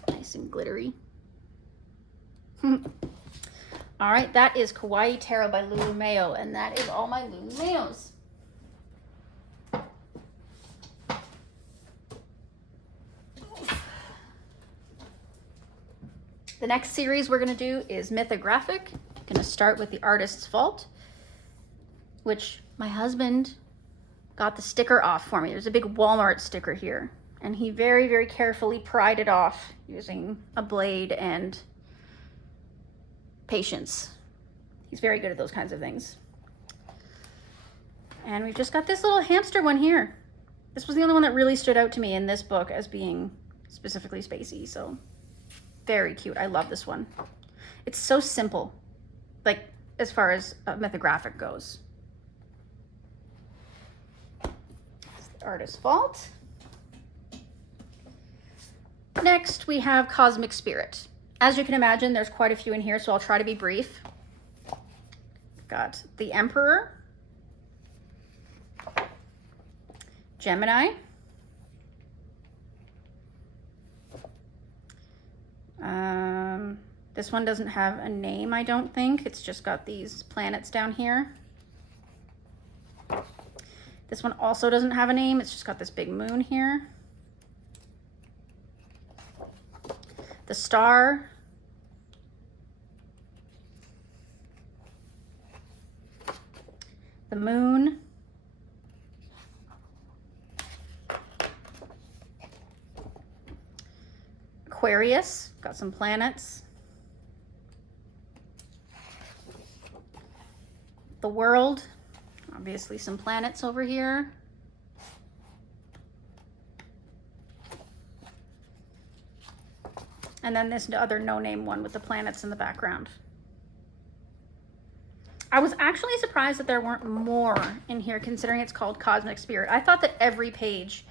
Nice and glittery. All right, that is Kawaii Tarot by Lulu Mayo, and that is all my Lulu Mayos. The next series we're gonna do is Mythographic. I'm gonna to start with the Artist's Vault, which my husband got the sticker off for me. There's a big Walmart sticker here, and he very, very carefully pried it off using a blade and patience. He's very good at those kinds of things. And we've just got this little hamster one here. This was the only one that really stood out to me in this book as being specifically spacey, so very cute. I love this one. It's so simple, like as far as mythographic goes. It's the Artist's Vault. Next, we have Cosmic Spirit. As you can imagine, there's quite a few in here, so I'll try to be brief. Got the Emperor, Gemini, this one doesn't have a name, I don't think. It's just got these planets down here. This one also doesn't have a name. It's just got this big moon here. The Star, the Moon, Aquarius, got some planets. The World, obviously some planets over here. And then this other no-name one with the planets in the background. I was actually surprised that there weren't more in here, considering it's called Cosmic Spirit. I thought that every page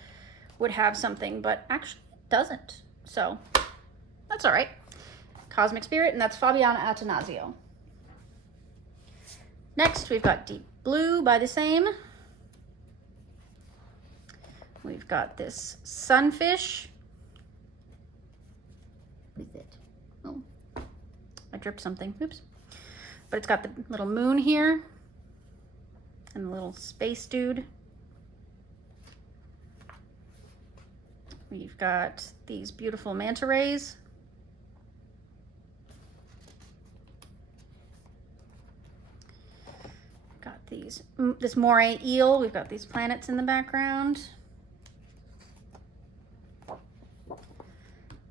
would have something, but actually it doesn't. So that's all right. Cosmic Spirit, and that's Fabiana Attanasio. Next, we've got Deep Blue by the same. We've got this Sunfish. What is it? Oh, I dripped something. Oops. But it's got the little moon here and the little space dude. We've got these beautiful manta rays. Got this moray eel. We've got these planets in the background.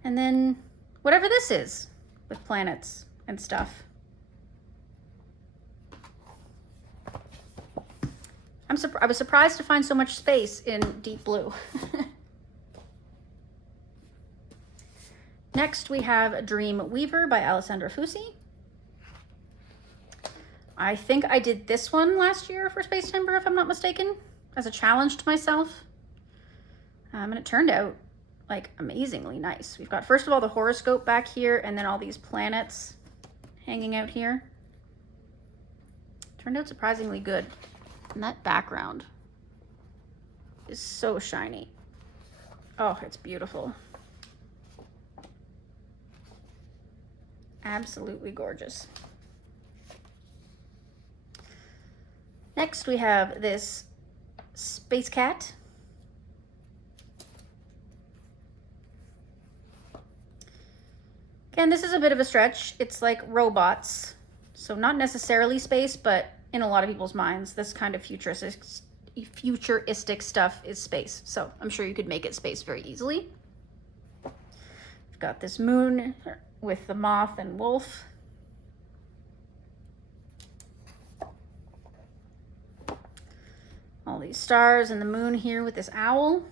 And then whatever this is with planets and stuff. I was surprised to find so much space in Deep Blue. Next, we have Dream Weaver by Alessandra Fusi. I think I did this one last year for Spacetember, if I'm not mistaken, as a challenge to myself. And it turned out like amazingly nice. We've got, first of all, the horoscope back here, and then all these planets hanging out here. Turned out surprisingly good. And that background is so shiny. Oh, it's beautiful. Absolutely gorgeous. Next, we have this Space Cat. Again, this is a bit of a stretch. It's like robots, so not necessarily space, but in a lot of people's minds, this kind of futuristic stuff is space. So I'm sure you could make it space very easily. We've got this moon with the moth and wolf. All these stars and the moon here with this owl.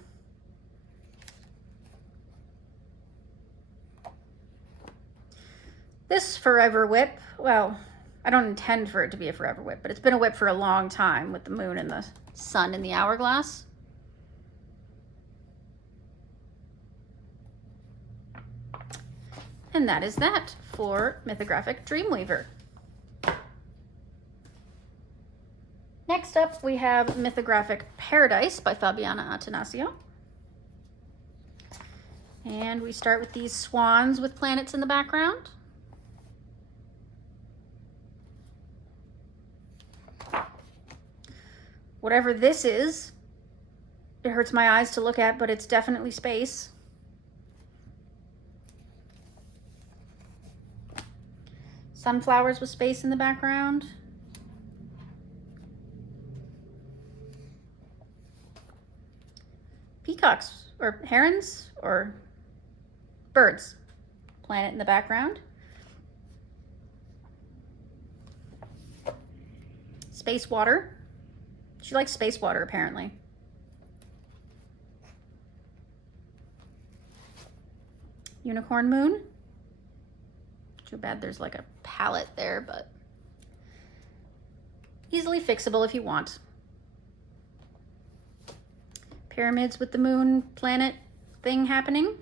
This forever whip, well, I don't intend for it to be a forever whip, but it's been a whip for a long time with the moon and the sun in the hourglass. And that is that for Mythographic Dreamweaver. Next up, we have Mythographic Paradise by Fabiana Attanasio. And we start with these swans with planets in the background. Whatever this is, it hurts my eyes to look at, but it's definitely space. Sunflowers with space in the background. Peacocks or herons or birds. Planet in the background. Space water. She likes space water apparently. Unicorn moon. Too bad there's like a palette there, but easily fixable if you want. Pyramids with the moon planet thing happening.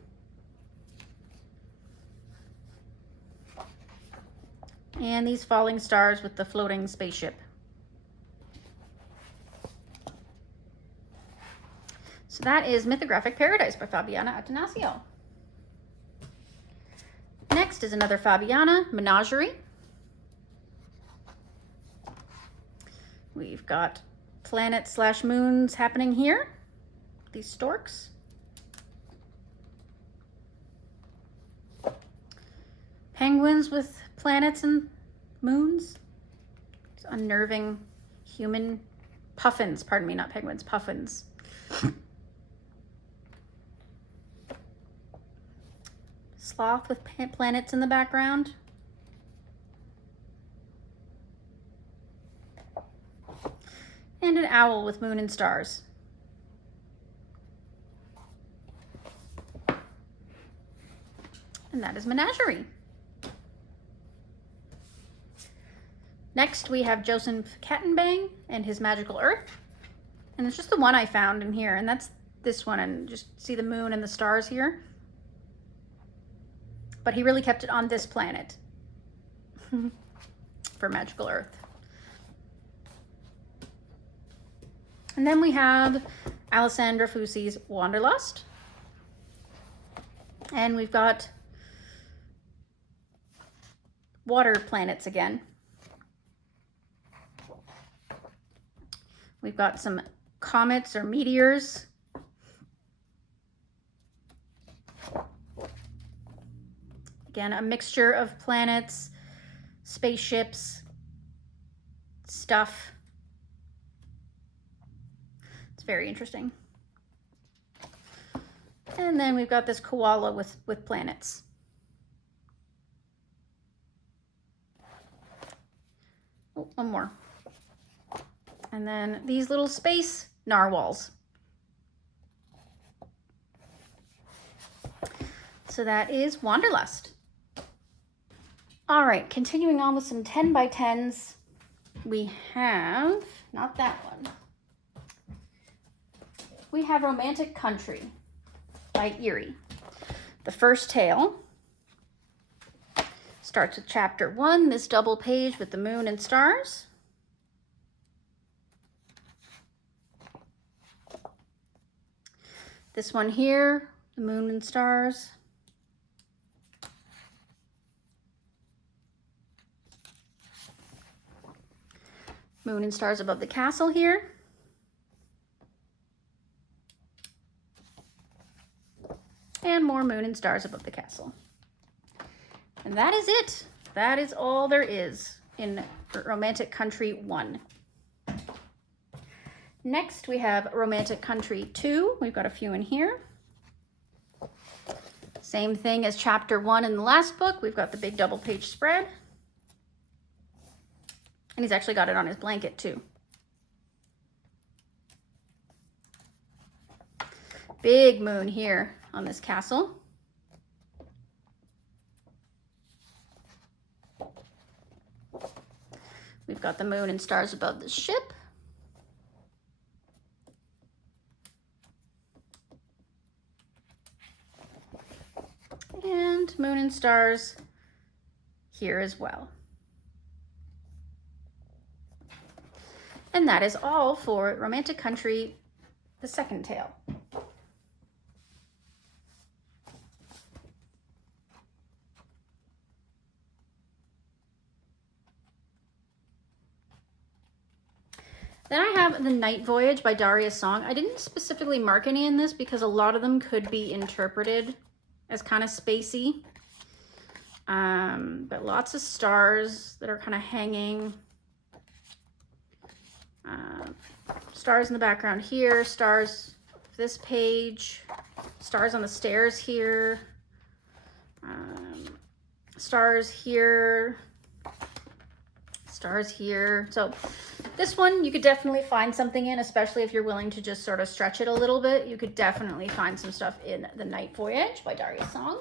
And these falling stars with the floating spaceship. So that is Mythographic Paradise by Fabiana Attanasio. Next is another Fabiana, Menagerie. We've got planets/moons happening here. These storks. Penguins with planets and moons. It's unnerving human puffins, pardon me, not penguins, puffins. Sloth with planets in the background. And an owl with moon and stars. And that is Menagerie. Next we have Joseph Kattenbang and his Magical Earth. And it's just the one I found in here, and that's this one, and just see the moon and the stars here. But he really kept it on this planet for Magical Earth. And then we have Alessandra Fusi's Wanderlust. And we've got water planets again. We've got some comets or meteors. Again, a mixture of planets, spaceships, stuff. It's very interesting. And then we've got this koala with planets. Oh, one more. And then these little space narwhals. So that is Wanderlust. All right, continuing on with some 10 by 10s. We have, not that one. We have Romantic Country by Erie. The first tale starts with chapter 1, this double page with the moon and stars. This one here, the moon and stars. Moon and stars above the castle here. And more moon and stars above the castle. And that is it. That is all there is in Romantic Country 1. Next, we have Romantic Country 2. We've got a few in here. Same thing as chapter 1 in the last book. We've got the big double page spread. And he's actually got it on his blanket too. Big moon here on this castle. We've got the moon and stars above the ship. And moon and stars here as well. And that is all for Romantic Country, the second tale. Then I have The Night Voyage by Daria Song. I didn't specifically mark any in this because a lot of them could be interpreted as kind of spacey. But lots of stars that are kind of hanging. Stars in the background here, stars this page, stars on the stairs here, stars here, stars here. So this one you could definitely find something in, especially if you're willing to just sort of stretch it a little bit. You could definitely find some stuff in The Night Voyage by Darius Song.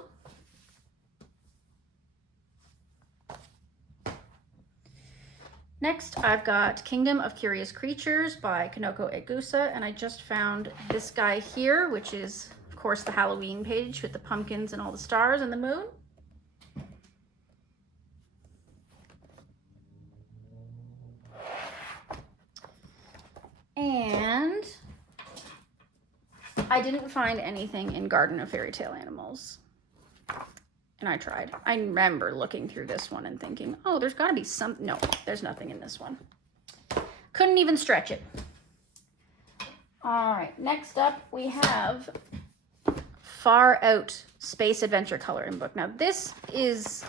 Next, I've got Kingdom of Curious Creatures by Kanoko Egusa, and I just found this guy here, which is, of course, the Halloween page with the pumpkins and all the stars and the moon. And I didn't find anything in Garden of Fairy Tale Animals. And I tried. I remember looking through this one and thinking, oh, there's got to be some. No, there's nothing in this one. Couldn't even stretch it. All right, next up we have Far Out Space Adventure Coloring Book. Now, this is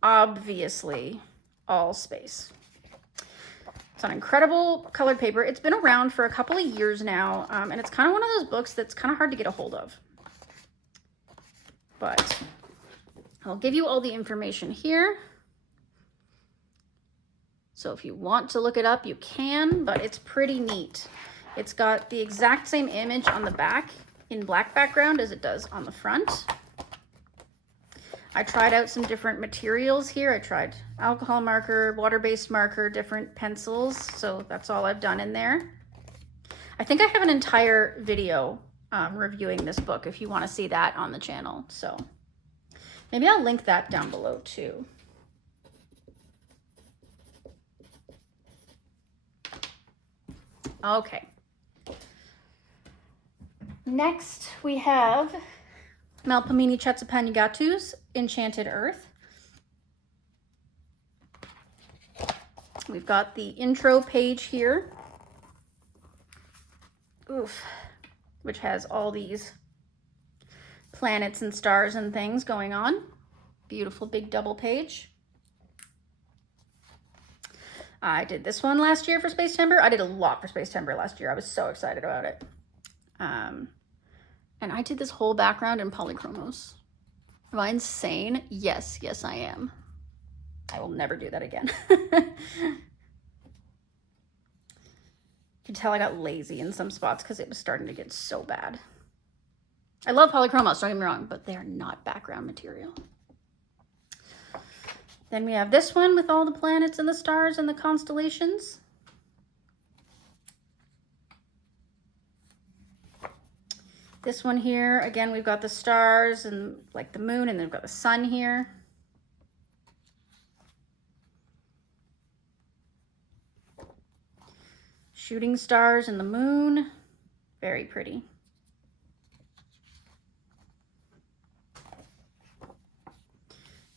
obviously all space. It's on incredible colored paper. It's been around for a couple of years now, and it's kind of one of those books that's kind of hard to get a hold of. But I'll give you all the information here. So if you want to look it up, you can, but it's pretty neat. It's got the exact same image on the back in black background as it does on the front. I tried out some different materials here. I tried alcohol marker, water-based marker, different pencils. So that's all I've done in there. I think I have an entire video reviewing this book if you want to see that on the channel. So maybe I'll link that down below too. Okay. Next we have Melpomene Chetzepanugatu's Enchanted Earth. We've got the intro page here. Oof. Which has all these planets and stars and things going on. Beautiful big double page. I did this one last year for Spacetember. I did a lot for Spacetember last year. I was so excited about it. And I did this whole background in polychromos. Am I insane? Yes, yes I am. I will never do that again. You can tell I got lazy in some spots because it was starting to get so bad. I love polychromos, don't get me wrong, but they are not background material. Then we have this one with all the planets and the stars and the constellations. This one here, again, we've got the stars and like the moon, and then we've got the sun here. Shooting stars and the moon. Very pretty.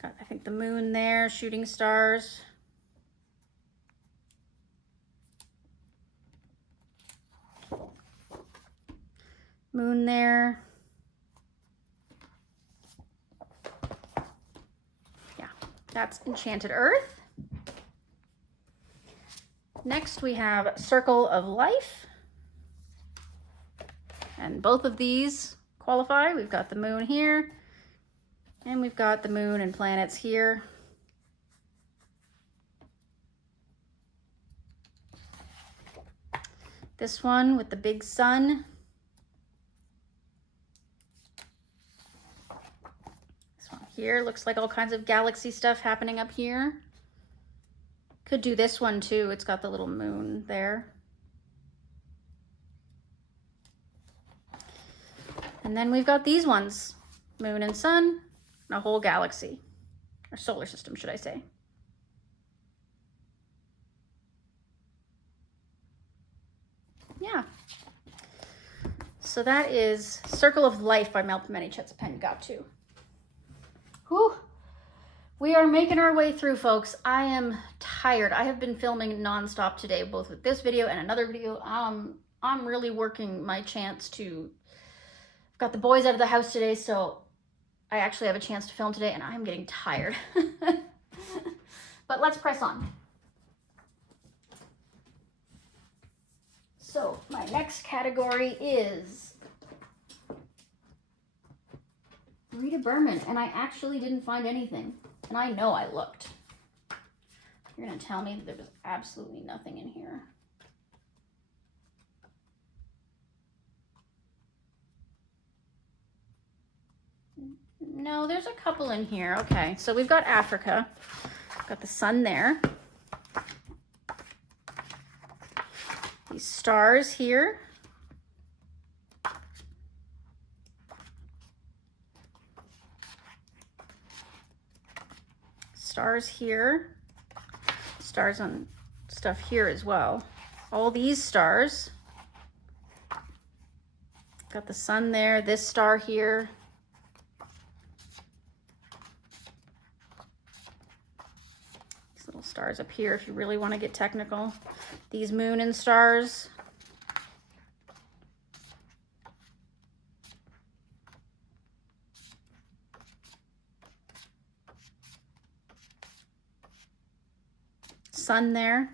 Got, I think, the moon there, shooting stars. Moon there. Yeah, that's Enchanted Earth. Next we have Circle of Life. And both of these qualify. We've got the moon here, and we've got the moon and planets here. This one with the big sun. This one here looks like all kinds of galaxy stuff happening up here. Could do this one too. It's got the little moon there. And then we've got these ones, moon and sun, and a whole galaxy, or solar system, should I say. Yeah. So that is Circle of Life by Melpomene Chetzepanugatu. Whew. We are making our way through, folks. I am tired. I have been filming nonstop today, both with this video and another video. I'm really working my chance to... I've got the boys out of the house today, so I actually have a chance to film today and I'm getting tired. But let's press on. So my next category is Rita Berman, and I actually didn't find anything. And I know I looked. You're gonna tell me that there was absolutely nothing in here. No, there's a couple in here. Okay, so we've got Africa. Got the sun there. These stars here. Stars here. Stars on stuff here as well. All these stars. Got the sun there, this star here. These little stars up here if you really want to get technical. These moon and stars. Sun there.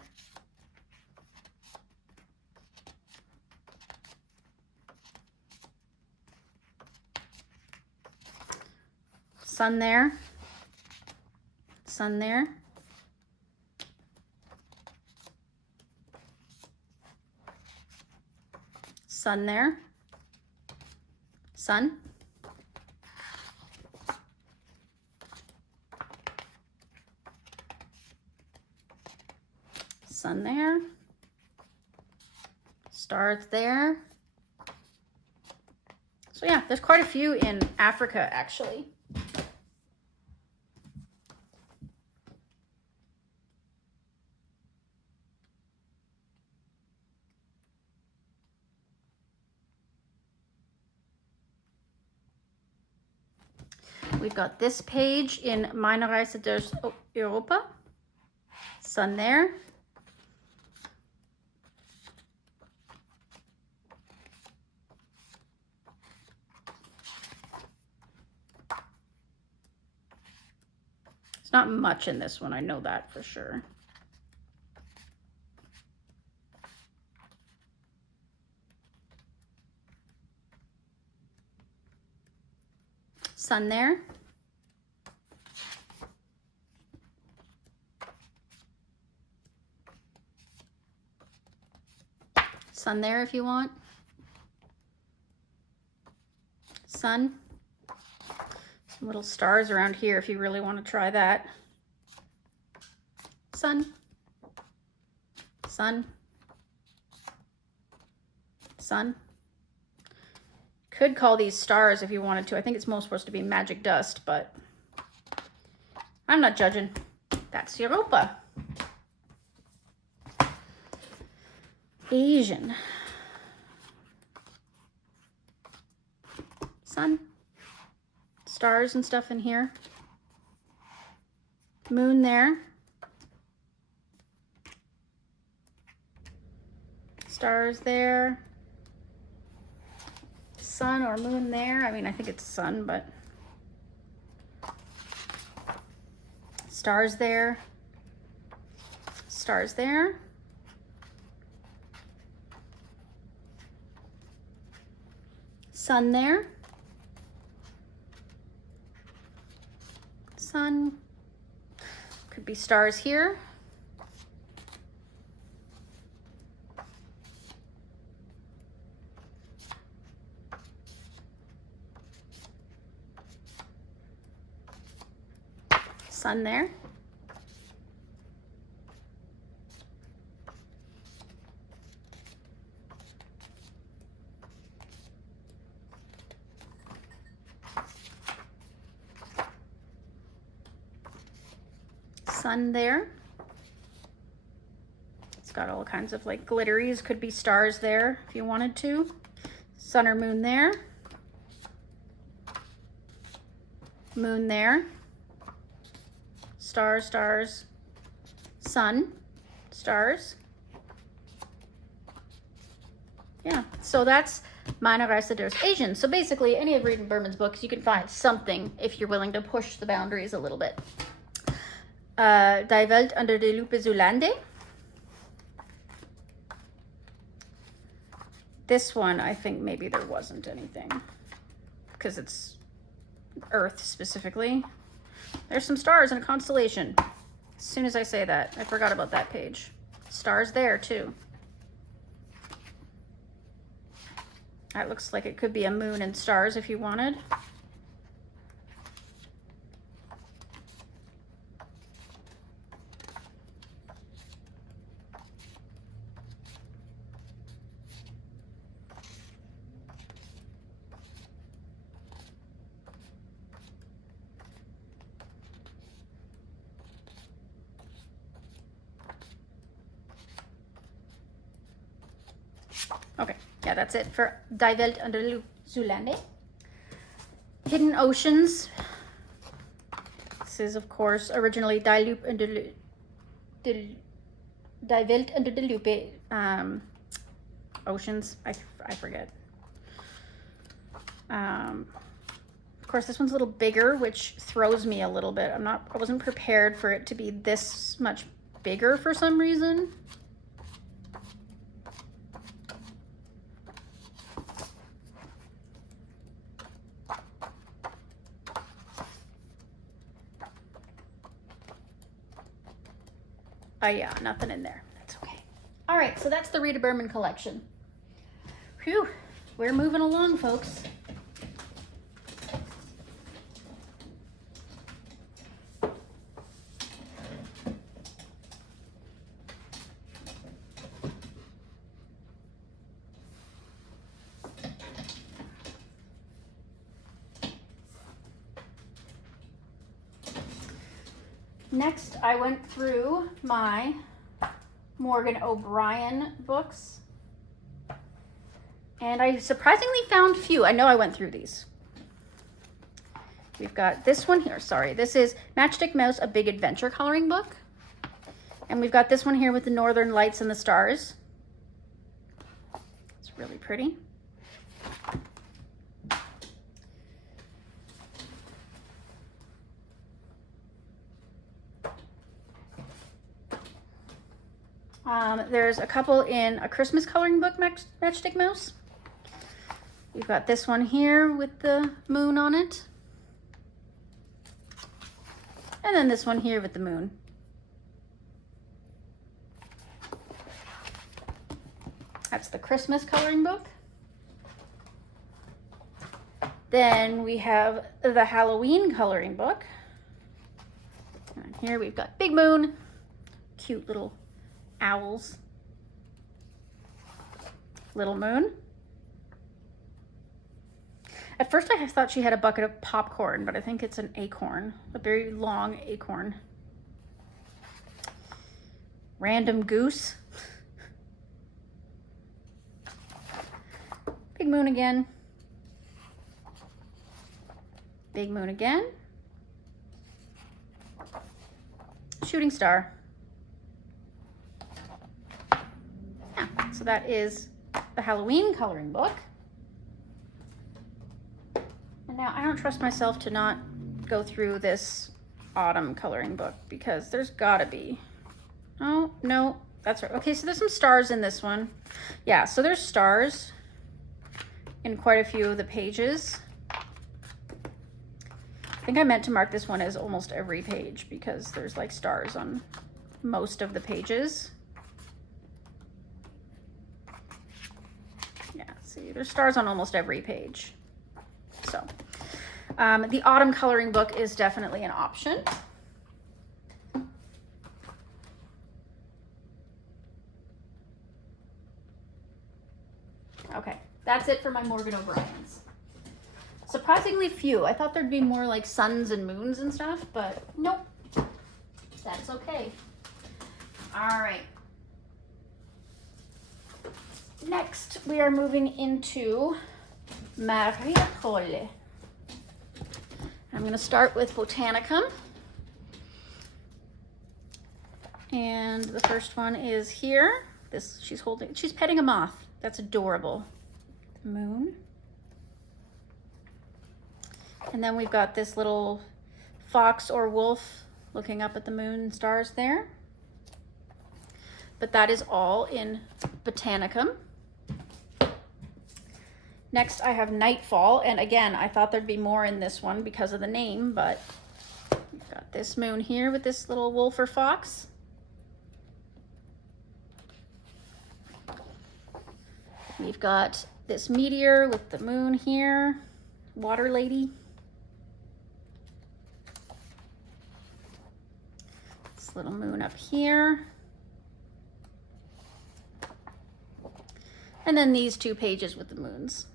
Sun there. Sun there. Sun there. Sun. Sun there. Stars there. So yeah, there's quite a few in Africa actually. We've got this page in Meine Reise durch Europa. Sun there. There's not much in this one, I know that for sure. Sun there. Sun there if you want. Sun. Some little stars around here if you really want to try that. Sun. Sun. Sun. Could call these stars if you wanted to. I think it's most supposed to be magic dust, but I'm not judging. That's Europa. Asian. Sun. Stars and stuff in here. Moon there. Stars there. Sun or moon there. I mean, I think it's sun, but stars there. Stars there. Sun there. Sun. Could be stars here. Sun there. Sun there. It's got all kinds of like glitteries, could be stars there if you wanted to. Sun or moon there. Moon there. Stars, stars. Sun, stars. Yeah, so that's Meine Reise durch Asien. So basically, any of Reed and Berman's books, you can find something if you're willing to push the boundaries a little bit. Die Welt unter der Lupe Zulande. This one, I think maybe there wasn't anything because it's Earth specifically. There's some stars in a constellation. As soon as I say that, I forgot about that page. Stars there too. That looks like it could be a moon and stars if you wanted. Okay, yeah, that's it for Die Welt unter der Zulande. Hidden Oceans. This is, of course, originally Die Welt unter der Lupe. Oceans, I forget. Of course, this one's a little bigger, which throws me a little bit. I wasn't prepared for it to be this much bigger for some reason. Yeah, nothing in there. That's okay. All right, so that's the Rita Berman collection. Phew, we're moving along, folks. Next, I went through my Morgan O'Brien books, and I surprisingly found few. I know I went through these. We've got this one here, sorry. This is Matchstick Mouse, A Big Adventure coloring book. And we've got this one here with the Northern Lights and the stars. It's really pretty. There's a couple in a Christmas coloring book, Matchstick Mouse. We've got this one here with the moon on it. And then this one here with the moon. That's the Christmas coloring book. Then we have the Halloween coloring book. And here we've got Big Moon, cute little owls. Little Moon. At first I thought she had a bucket of popcorn, but I think it's an acorn, a very long acorn. Random Goose. Big Moon again. Big Moon again. Shooting Star. Yeah, so that is the Halloween coloring book. And now I don't trust myself to not go through this autumn coloring book because there's gotta be. Oh, no, that's right. Okay, so there's some stars in this one. Yeah, so there's stars in quite a few of the pages. I think I meant to mark this one as almost every page because there's like stars on most of the pages. Yeah, see, there's stars on almost every page. So the autumn coloring book is definitely an option. Okay, that's it for my Morgan O'Brien's. Surprisingly few. I thought there'd be more like suns and moons and stuff, but nope. That's okay. All right. Next, we are moving into Maria Cole. I'm going to start with Botanicum. And the first one is here. She's petting a moth. That's adorable. moon. And then we've got this little fox or wolf looking up at the moon and stars there. But that is all in Botanicum. Next I have Nightfall, and again, I thought there'd be more in this one because of the name, but we've got this moon here with this little wolf or fox. We've got this meteor with the moon here, water lady. This little moon up here. And then these two pages with the moons.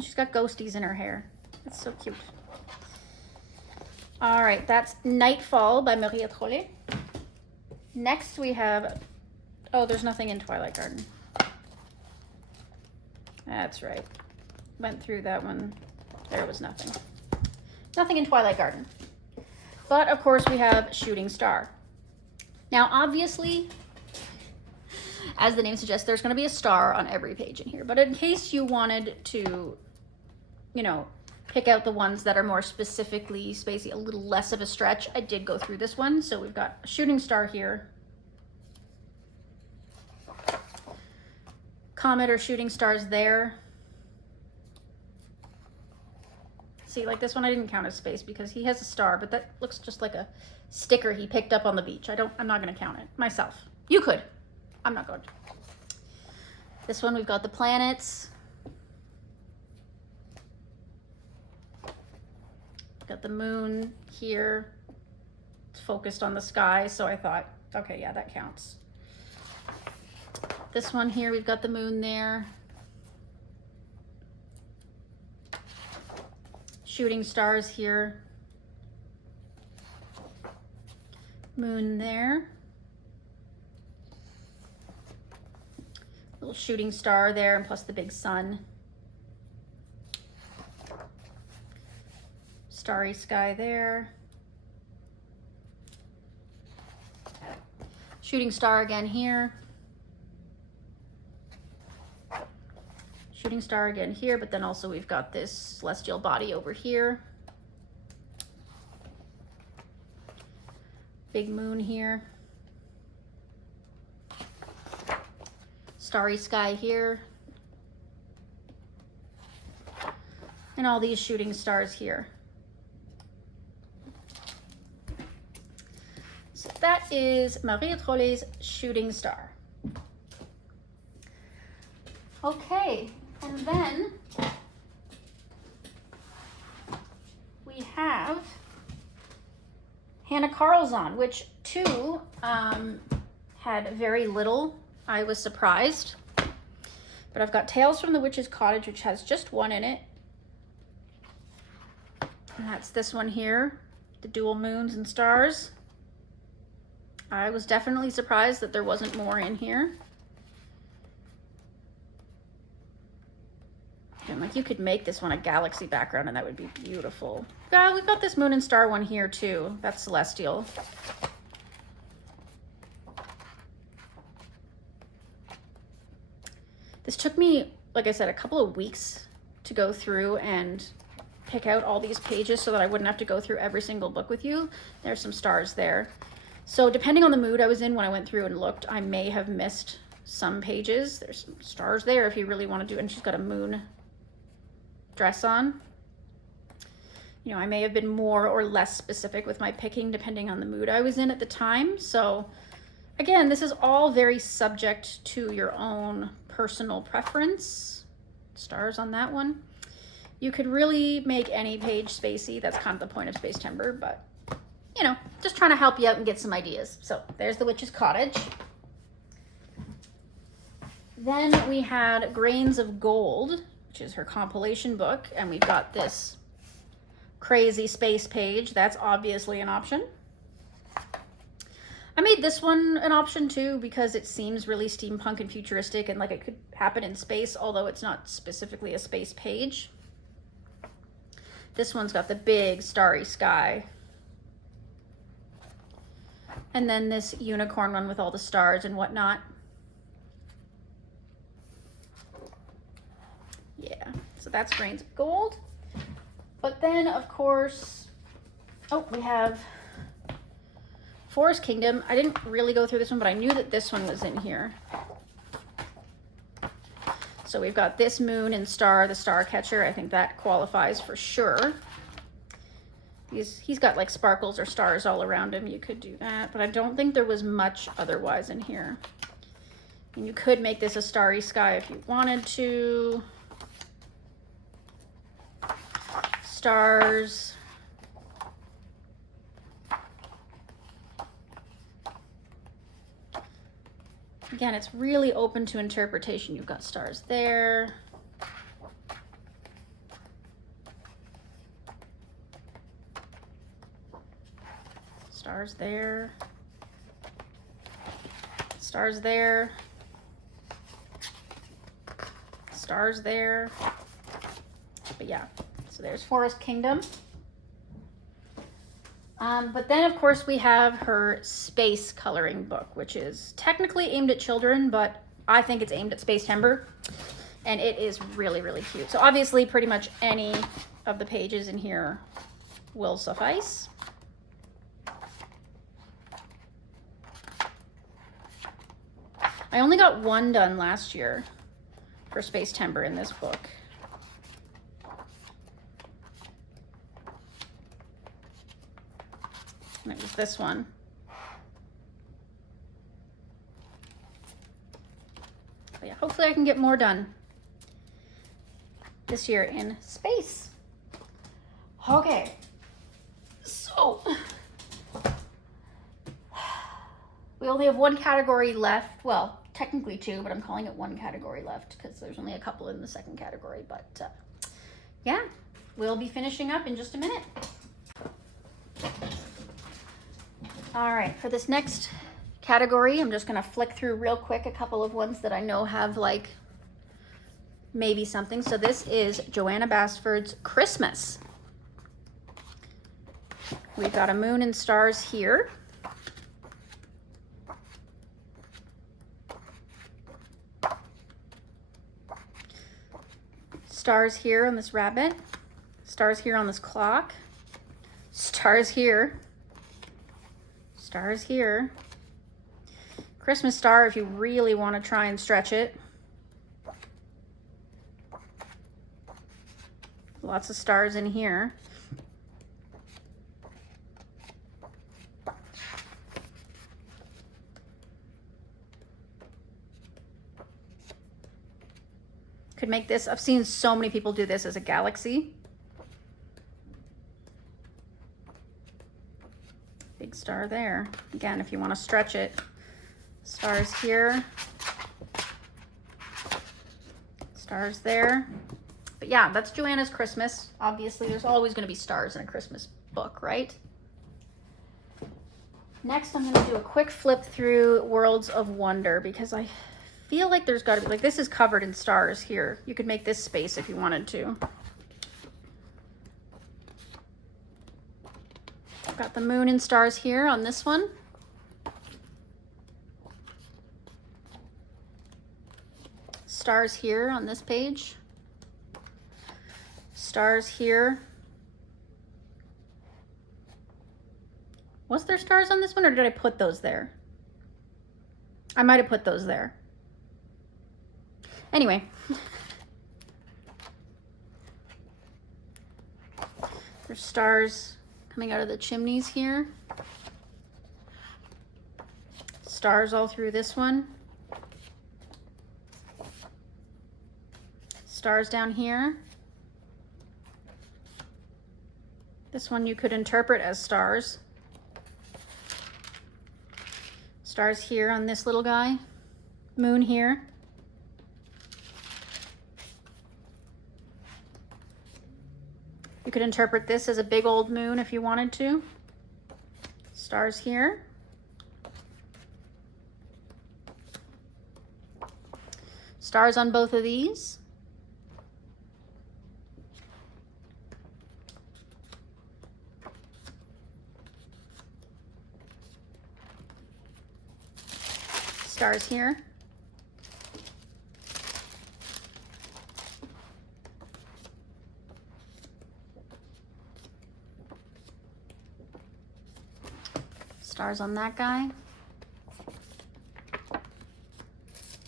She's got ghosties in her hair. It's so cute. All right, that's Nightfall by Maria Trolle. Next we have, oh, there's nothing in Twilight Garden. That's right. Went through that one. There was nothing. Nothing in Twilight Garden. But of course we have Shooting Star. Now obviously, as the name suggests, there's going to be a star on every page in here. But in case you wanted to, you know, pick out the ones that are more specifically spacey, a little less of a stretch, I did go through this one. So we've got a shooting star here. Comet or shooting stars there. See, like this one I didn't count as space because he has a star, but that looks just like a sticker he picked up on the beach. I'm not going to count it myself. You could. I'm not going to. This one, we've got the planets. Got the moon here. It's focused on the sky, so I thought, okay, yeah, that counts. This one here, we've got the moon there. Shooting stars here. Moon there. Little shooting star there, and plus the big sun. Starry sky there. Shooting star again here. Shooting star again here, but then also we've got this celestial body over here. Big moon here. Starry sky here. And all these shooting stars here. So that is Maria Trolle's Shooting Star. Okay, and then we have Hannah Carlzon, which too had very little. I was surprised, but I've got Tales from the Witch's Cottage, which has just one in it. And that's this one here, the dual moons and stars. I was definitely surprised that there wasn't more in here. And like you could make this one a galaxy background and that would be beautiful. Yeah, we've got this moon and star one here too. That's celestial. This took me, like I said, a couple of weeks to go through and pick out all these pages so that I wouldn't have to go through every single book with you. There's some stars there. So depending on the mood I was in when I went through and looked, I may have missed some pages. There's some stars there if you really want to do it. And she's got a moon dress on. You know, I may have been more or less specific with my picking depending on the mood I was in at the time. So again, this is all very subject to your own personal preference. Stars on that one. You could really make any page spacey. That's kind of the point of Spacetember, but you know, just trying to help you out and get some ideas. So there's the Witch's Cottage. Then we had Grains of Gold, which is her compilation book, and we've got this crazy space page. That's obviously an option. I made this one an option too because it seems really steampunk and futuristic and like it could happen in space, although it's not specifically a space page. This one's got the big starry sky. And then this unicorn one with all the stars and whatnot. Yeah, so that's Grains of Gold. But then, of course, oh, we have Forest Kingdom. I didn't really go through this one, but I knew that this one was in here. So we've got this moon and star, the star catcher. I think that qualifies for sure. He's got like sparkles or stars all around him. You could do that, but I don't think there was much otherwise in here. And you could make this a starry sky if you wanted to. Stars. Again, it's really open to interpretation. You've got stars there. Stars there. Stars there. Stars there. But yeah, so there's Forest Kingdom. But then, of course, we have her space coloring book, which is technically aimed at children, but I think it's aimed at Spacetember. And it is really, really cute. So obviously, pretty much any of the pages in here will suffice. I only got one done last year for Spacetember in this book. And it was this one. But yeah, hopefully I can get more done this year in space. Okay, so we only have one category left. Well, technically two, but I'm calling it one category left because there's only a couple in the second category. But yeah, we'll be finishing up in just a minute. All right, for this next category, I'm just gonna flick through real quick a couple of ones that I know have like maybe something. So this is Joanna Basford's Christmas. We've got a moon and stars here. Stars here on this rabbit. Stars here on this clock. Stars here. Stars here. Christmas star if you really want to try and stretch it. Lots of stars in here. Could make this, I've seen so many people do this as a galaxy. Big star there. Again, if you want to stretch it. Stars here. Stars there. But yeah, that's Joanna's Christmas. Obviously, there's always going to be stars in a Christmas book, right? Next, I'm going to do a quick flip through Worlds of Wonder because I feel like there's got to be, like this is covered in stars here. You could make this space if you wanted to. I've got the moon and stars here on this one. Stars here on this page. Stars here. Was there stars on this one or did I put those there? I might have put those there. Anyway. There's stars coming out of the chimneys here. Stars all through this one. Stars down here. This one you could interpret as stars. Stars here on this little guy. Moon here. You could interpret this as a big old moon if you wanted to. Stars here. Stars on both of these. Stars here. Stars on that guy.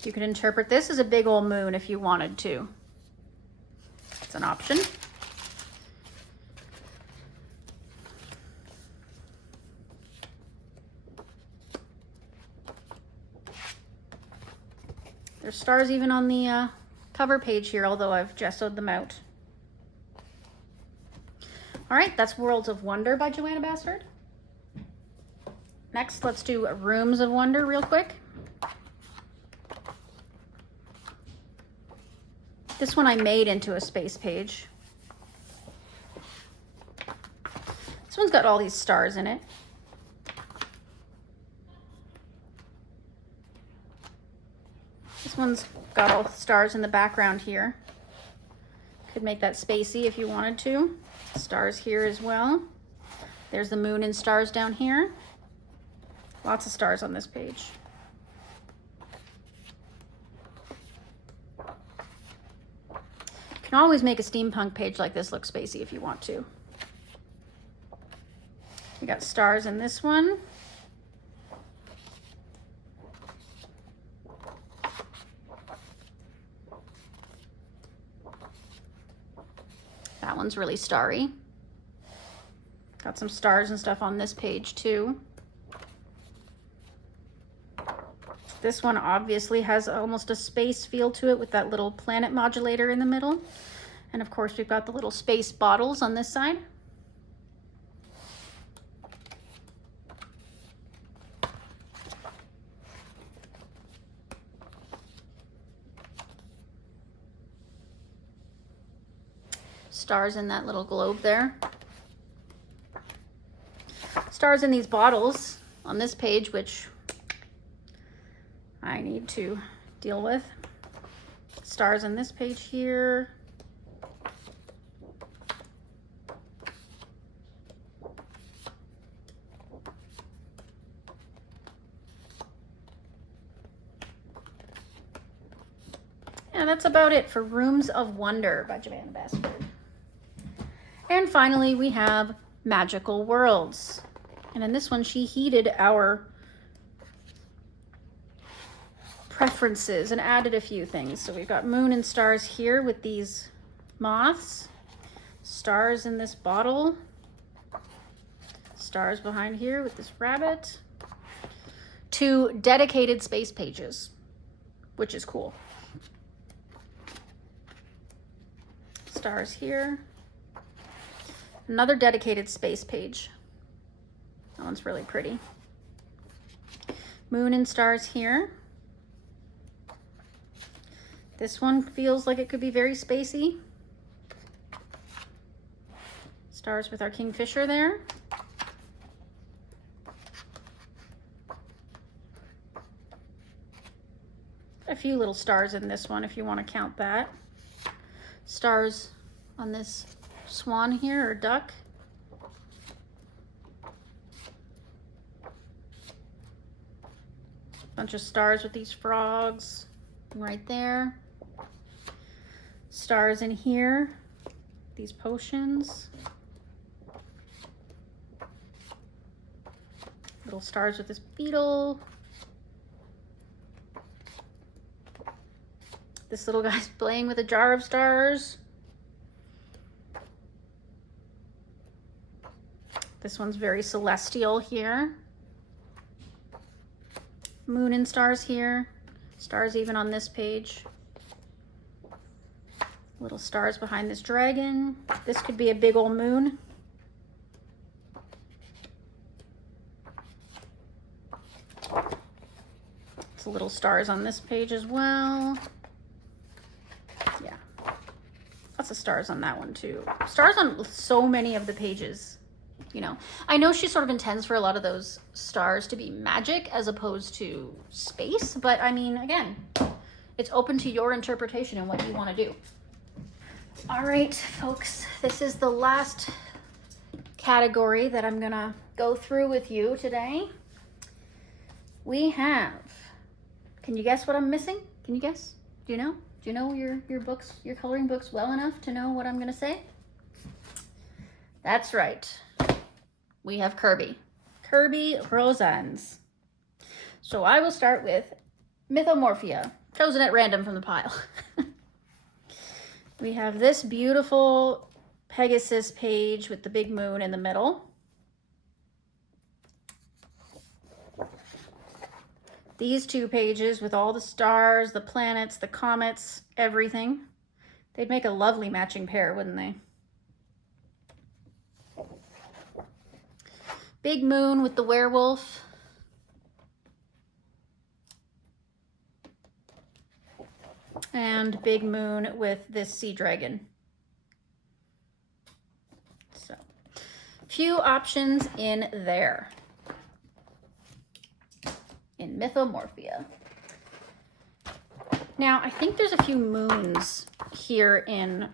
You could interpret this as a big old moon if you wanted to. It's an option. There's stars even on the cover page here, although I've gessoed them out. All right, that's Worlds of Wonder by Joanna Bastard. Next, let's do Rooms of Wonder real quick. This one I made into a space page. This one's got all these stars in it. This one's got all the stars in the background here. Could make that spacey if you wanted to. Stars here as well. There's the moon and stars down here. Lots of stars on this page. You can always make a steampunk page like this look spacey if you want to. We got stars in this one. That one's really starry. Got some stars and stuff on this page too. This one obviously has almost a space feel to it with that little planet modulator in the middle. And of course we've got the little space bottles on this side. Stars in that little globe there. Stars in these bottles on this page, which I need to deal with. Stars in this page here. Yeah, that's about it for Rooms of Wonder by Joanna Bastard. And finally, we have Magical Worlds. And in this one, she heeded our preferences and added a few things. So we've got moon and stars here with these moths, stars in this bottle, stars behind here with this rabbit, 2 dedicated space pages, which is cool. Stars here. Another dedicated space page. That one's really pretty. Moon and stars here. This one feels like it could be very spacey. Stars with our kingfisher there. A few little stars in this one if you want to count that. Stars on this swan here, or duck. Bunch of stars with these frogs right there. Stars in here, these potions. Little stars with this beetle. This little guy's playing with a jar of stars. This one's very celestial here. Moon and stars here. Stars even on this page. Little stars behind this dragon. This could be a big old moon. It's little stars on this page as well. Yeah. Lots of stars on that one too. Stars on so many of the pages. You know, I know she sort of intends for a lot of those stars to be magic as opposed to space, but I mean, again, it's open to your interpretation and what you want to do. All right, folks, this is the last category that I'm gonna go through with you today. We have, can you guess what I'm missing? Can you guess? Do you know? Do you know your books, your coloring books well enough to know what I'm gonna say? That's right. We have Kirby. Kirby Roseanne's. So I will start with Mythomorphia, chosen at random from the pile. We have this beautiful Pegasus page with the big moon in the middle. These two pages with all the stars, the planets, the comets, everything. They'd make a lovely matching pair, wouldn't they? Big moon with the werewolf. And big moon with this sea dragon. So, few options in there. In Mythomorphia. Now, I think there's a few moons here in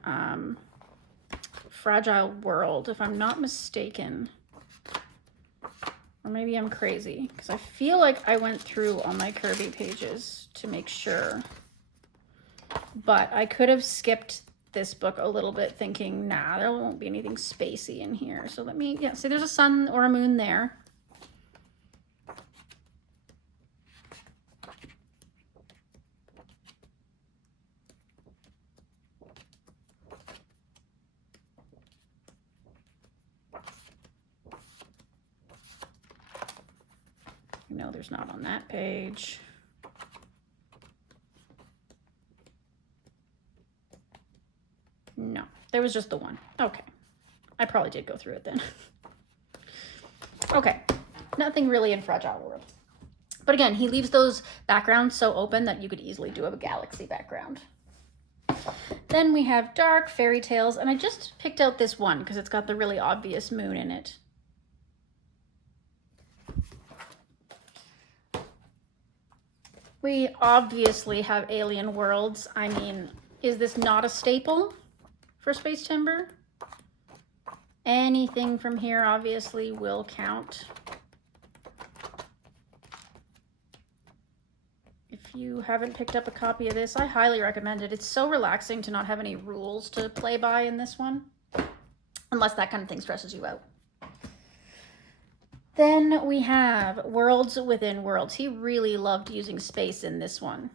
Fragile World, if I'm not mistaken. Or maybe I'm crazy, because I feel like I went through all my Kirby pages to make sure. But I could have skipped this book a little bit thinking, nah, there won't be anything spacey in here. So let me, yeah, see there's a sun or a moon there. No, there's not on that page. No, there was just the one. Okay. I probably did go through it then. Okay. Nothing really in Fragile World. But again, he leaves those backgrounds so open that you could easily do a galaxy background. Then we have Dark Fairy Tales, and I just picked out this one because it's got the really obvious moon in it. We obviously have alien worlds. I mean, is this not a staple for Spacetember? Anything from here obviously will count. If you haven't picked up a copy of this, I highly recommend it. It's so relaxing to not have any rules to play by in this one, unless that kind of thing stresses you out. Then we have Worlds Within Worlds. He really loved using space in this one.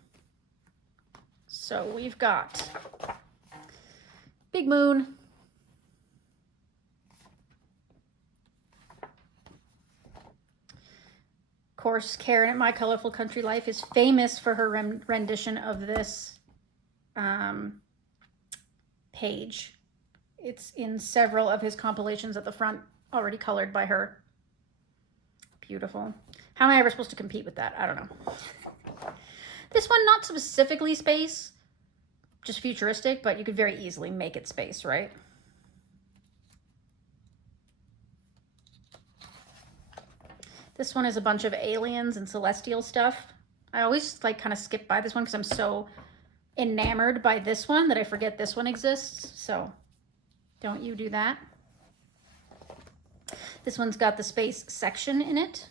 So we've got Big Moon. Of course, Karen at My Colorful Country Life is famous for her rendition of this page. It's in several of his compilations at the front, already colored by her. Beautiful. How am I ever supposed to compete with that? I don't know. This one, not specifically space, just futuristic, but you could very easily make it space, right? This one is a bunch of aliens and celestial stuff. I always like kind of skip by this one because I'm so enamored by this one that I forget this one exists. So don't you do that. This one's got the space section in it.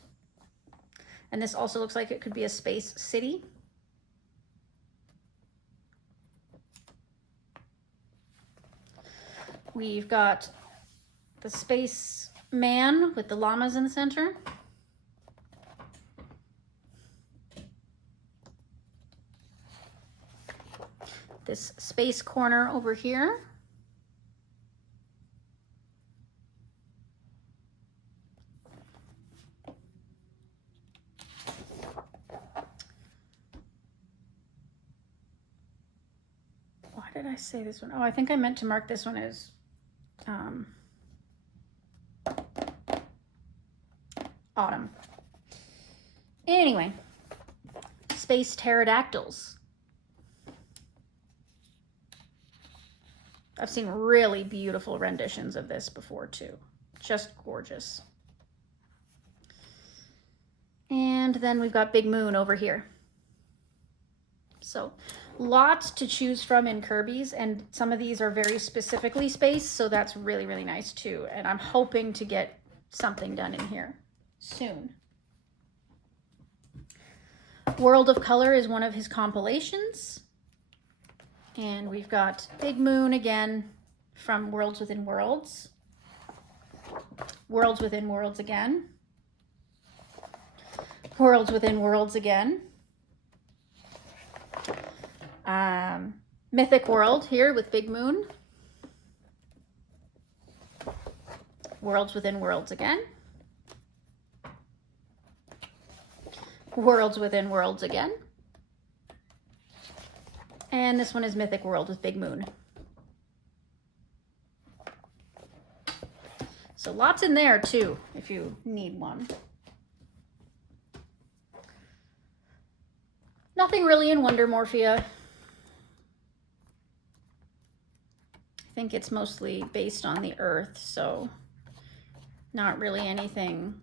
And this also looks like it could be a space city. We've got the space man with the llamas in the center. This space corner over here. Why did I say this one? Oh, I think I meant to mark this one as autumn. Anyway, space pterodactyls. I've seen really beautiful renditions of this before too. Just gorgeous. And then we've got Big Moon over here. So lots to choose from in Kirby's, and some of these are very specifically space, so that's really, really nice too. And I'm hoping to get something done in here soon. World of Color is one of his compilations. And we've got Big Moon again from Worlds Within Worlds. Worlds Within Worlds again. Worlds Within Worlds again. Mythic World here with Big Moon. Worlds Within Worlds again. Worlds Within Worlds again. And this one is Mythic World with Big Moon. So lots in there too, if you need one. Nothing really in Wonder Morphia. I think it's mostly based on the Earth, so not really anything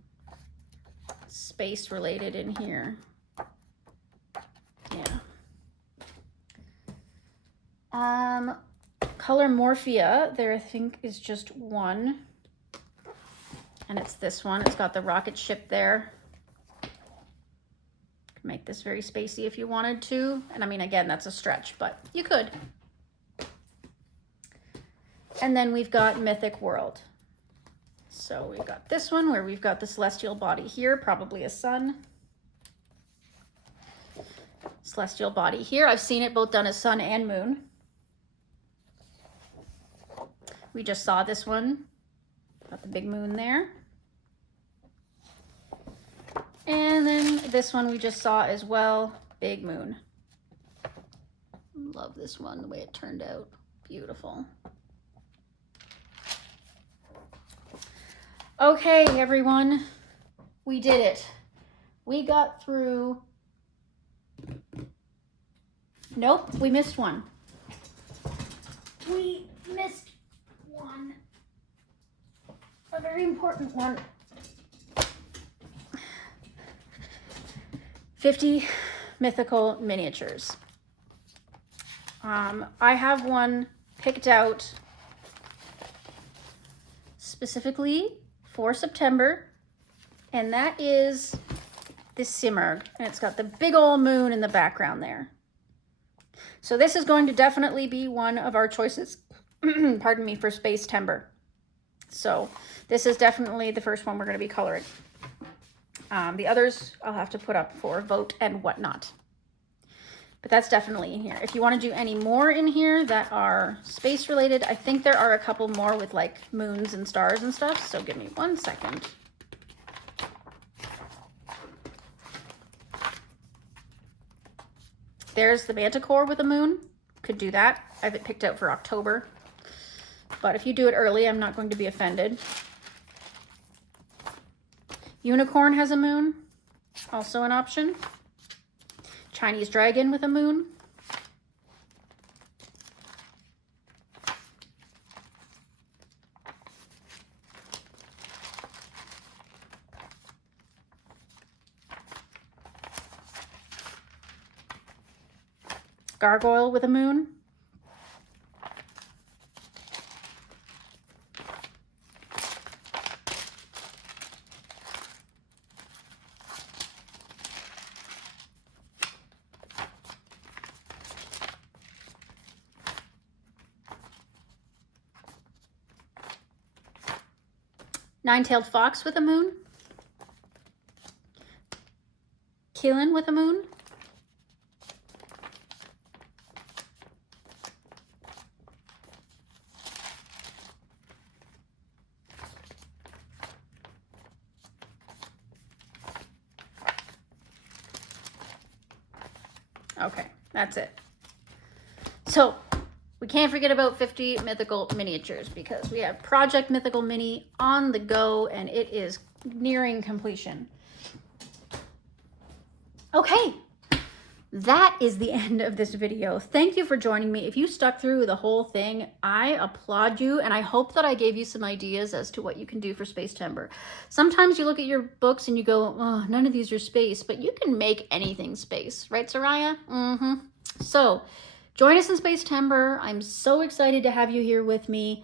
space related in here. Yeah. Color Morphia, there I think is just one. And it's this one. It's got the rocket ship there. Make this very spacey if you wanted to. And I mean, again, that's a stretch, but you could. And then we've got Mythic World. So we've got this one where we've got the celestial body here, probably a sun. Celestial body here. I've seen it both done as sun and moon. We just saw this one. Got the big moon there. And then this one we just saw as well, big moon. Love this one, the way it turned out. Beautiful. Okay, everyone, we did it. We got through, nope, we missed one. We missed one, a very important one. 50 mythical miniatures. I have one picked out specifically for September, and that is this Simurgh, and it's got the big old moon in the background there. So this is going to definitely be one of our choices, pardon me, for Spacetember. So this is definitely the first one we're going to be coloring. The others I'll have to put up for vote and whatnot. But that's definitely in here. If you want to do any more in here that are space related, I think there are a couple more with like moons and stars and stuff. So give me 1 second. There's the Manticore with a moon. Could do that. I have it picked out for October. But if you do it early, I'm not going to be offended. Unicorn has a moon, also an option. Chinese dragon with a moon. Gargoyle with a moon. Nine-tailed fox with a moon. Keelan with a moon. Okay, that's it. So we can't forget about 50 mythical miniatures because we have Project Mythical Mini on the go and it is nearing completion. Okay, that is the end of this video. Thank you for joining me. If you stuck through the whole thing, I applaud you, and I hope that I gave you some ideas as to what you can do for Spacetember. Sometimes you look at your books and you go, oh, none of these are space, but you can make anything space, right, Soraya? Mm-hmm. So join us in Spacetember. I'm so excited to have you here with me.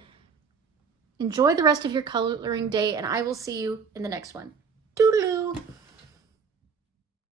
Enjoy the rest of your coloring day, and I will see you in the next one. Toodaloo!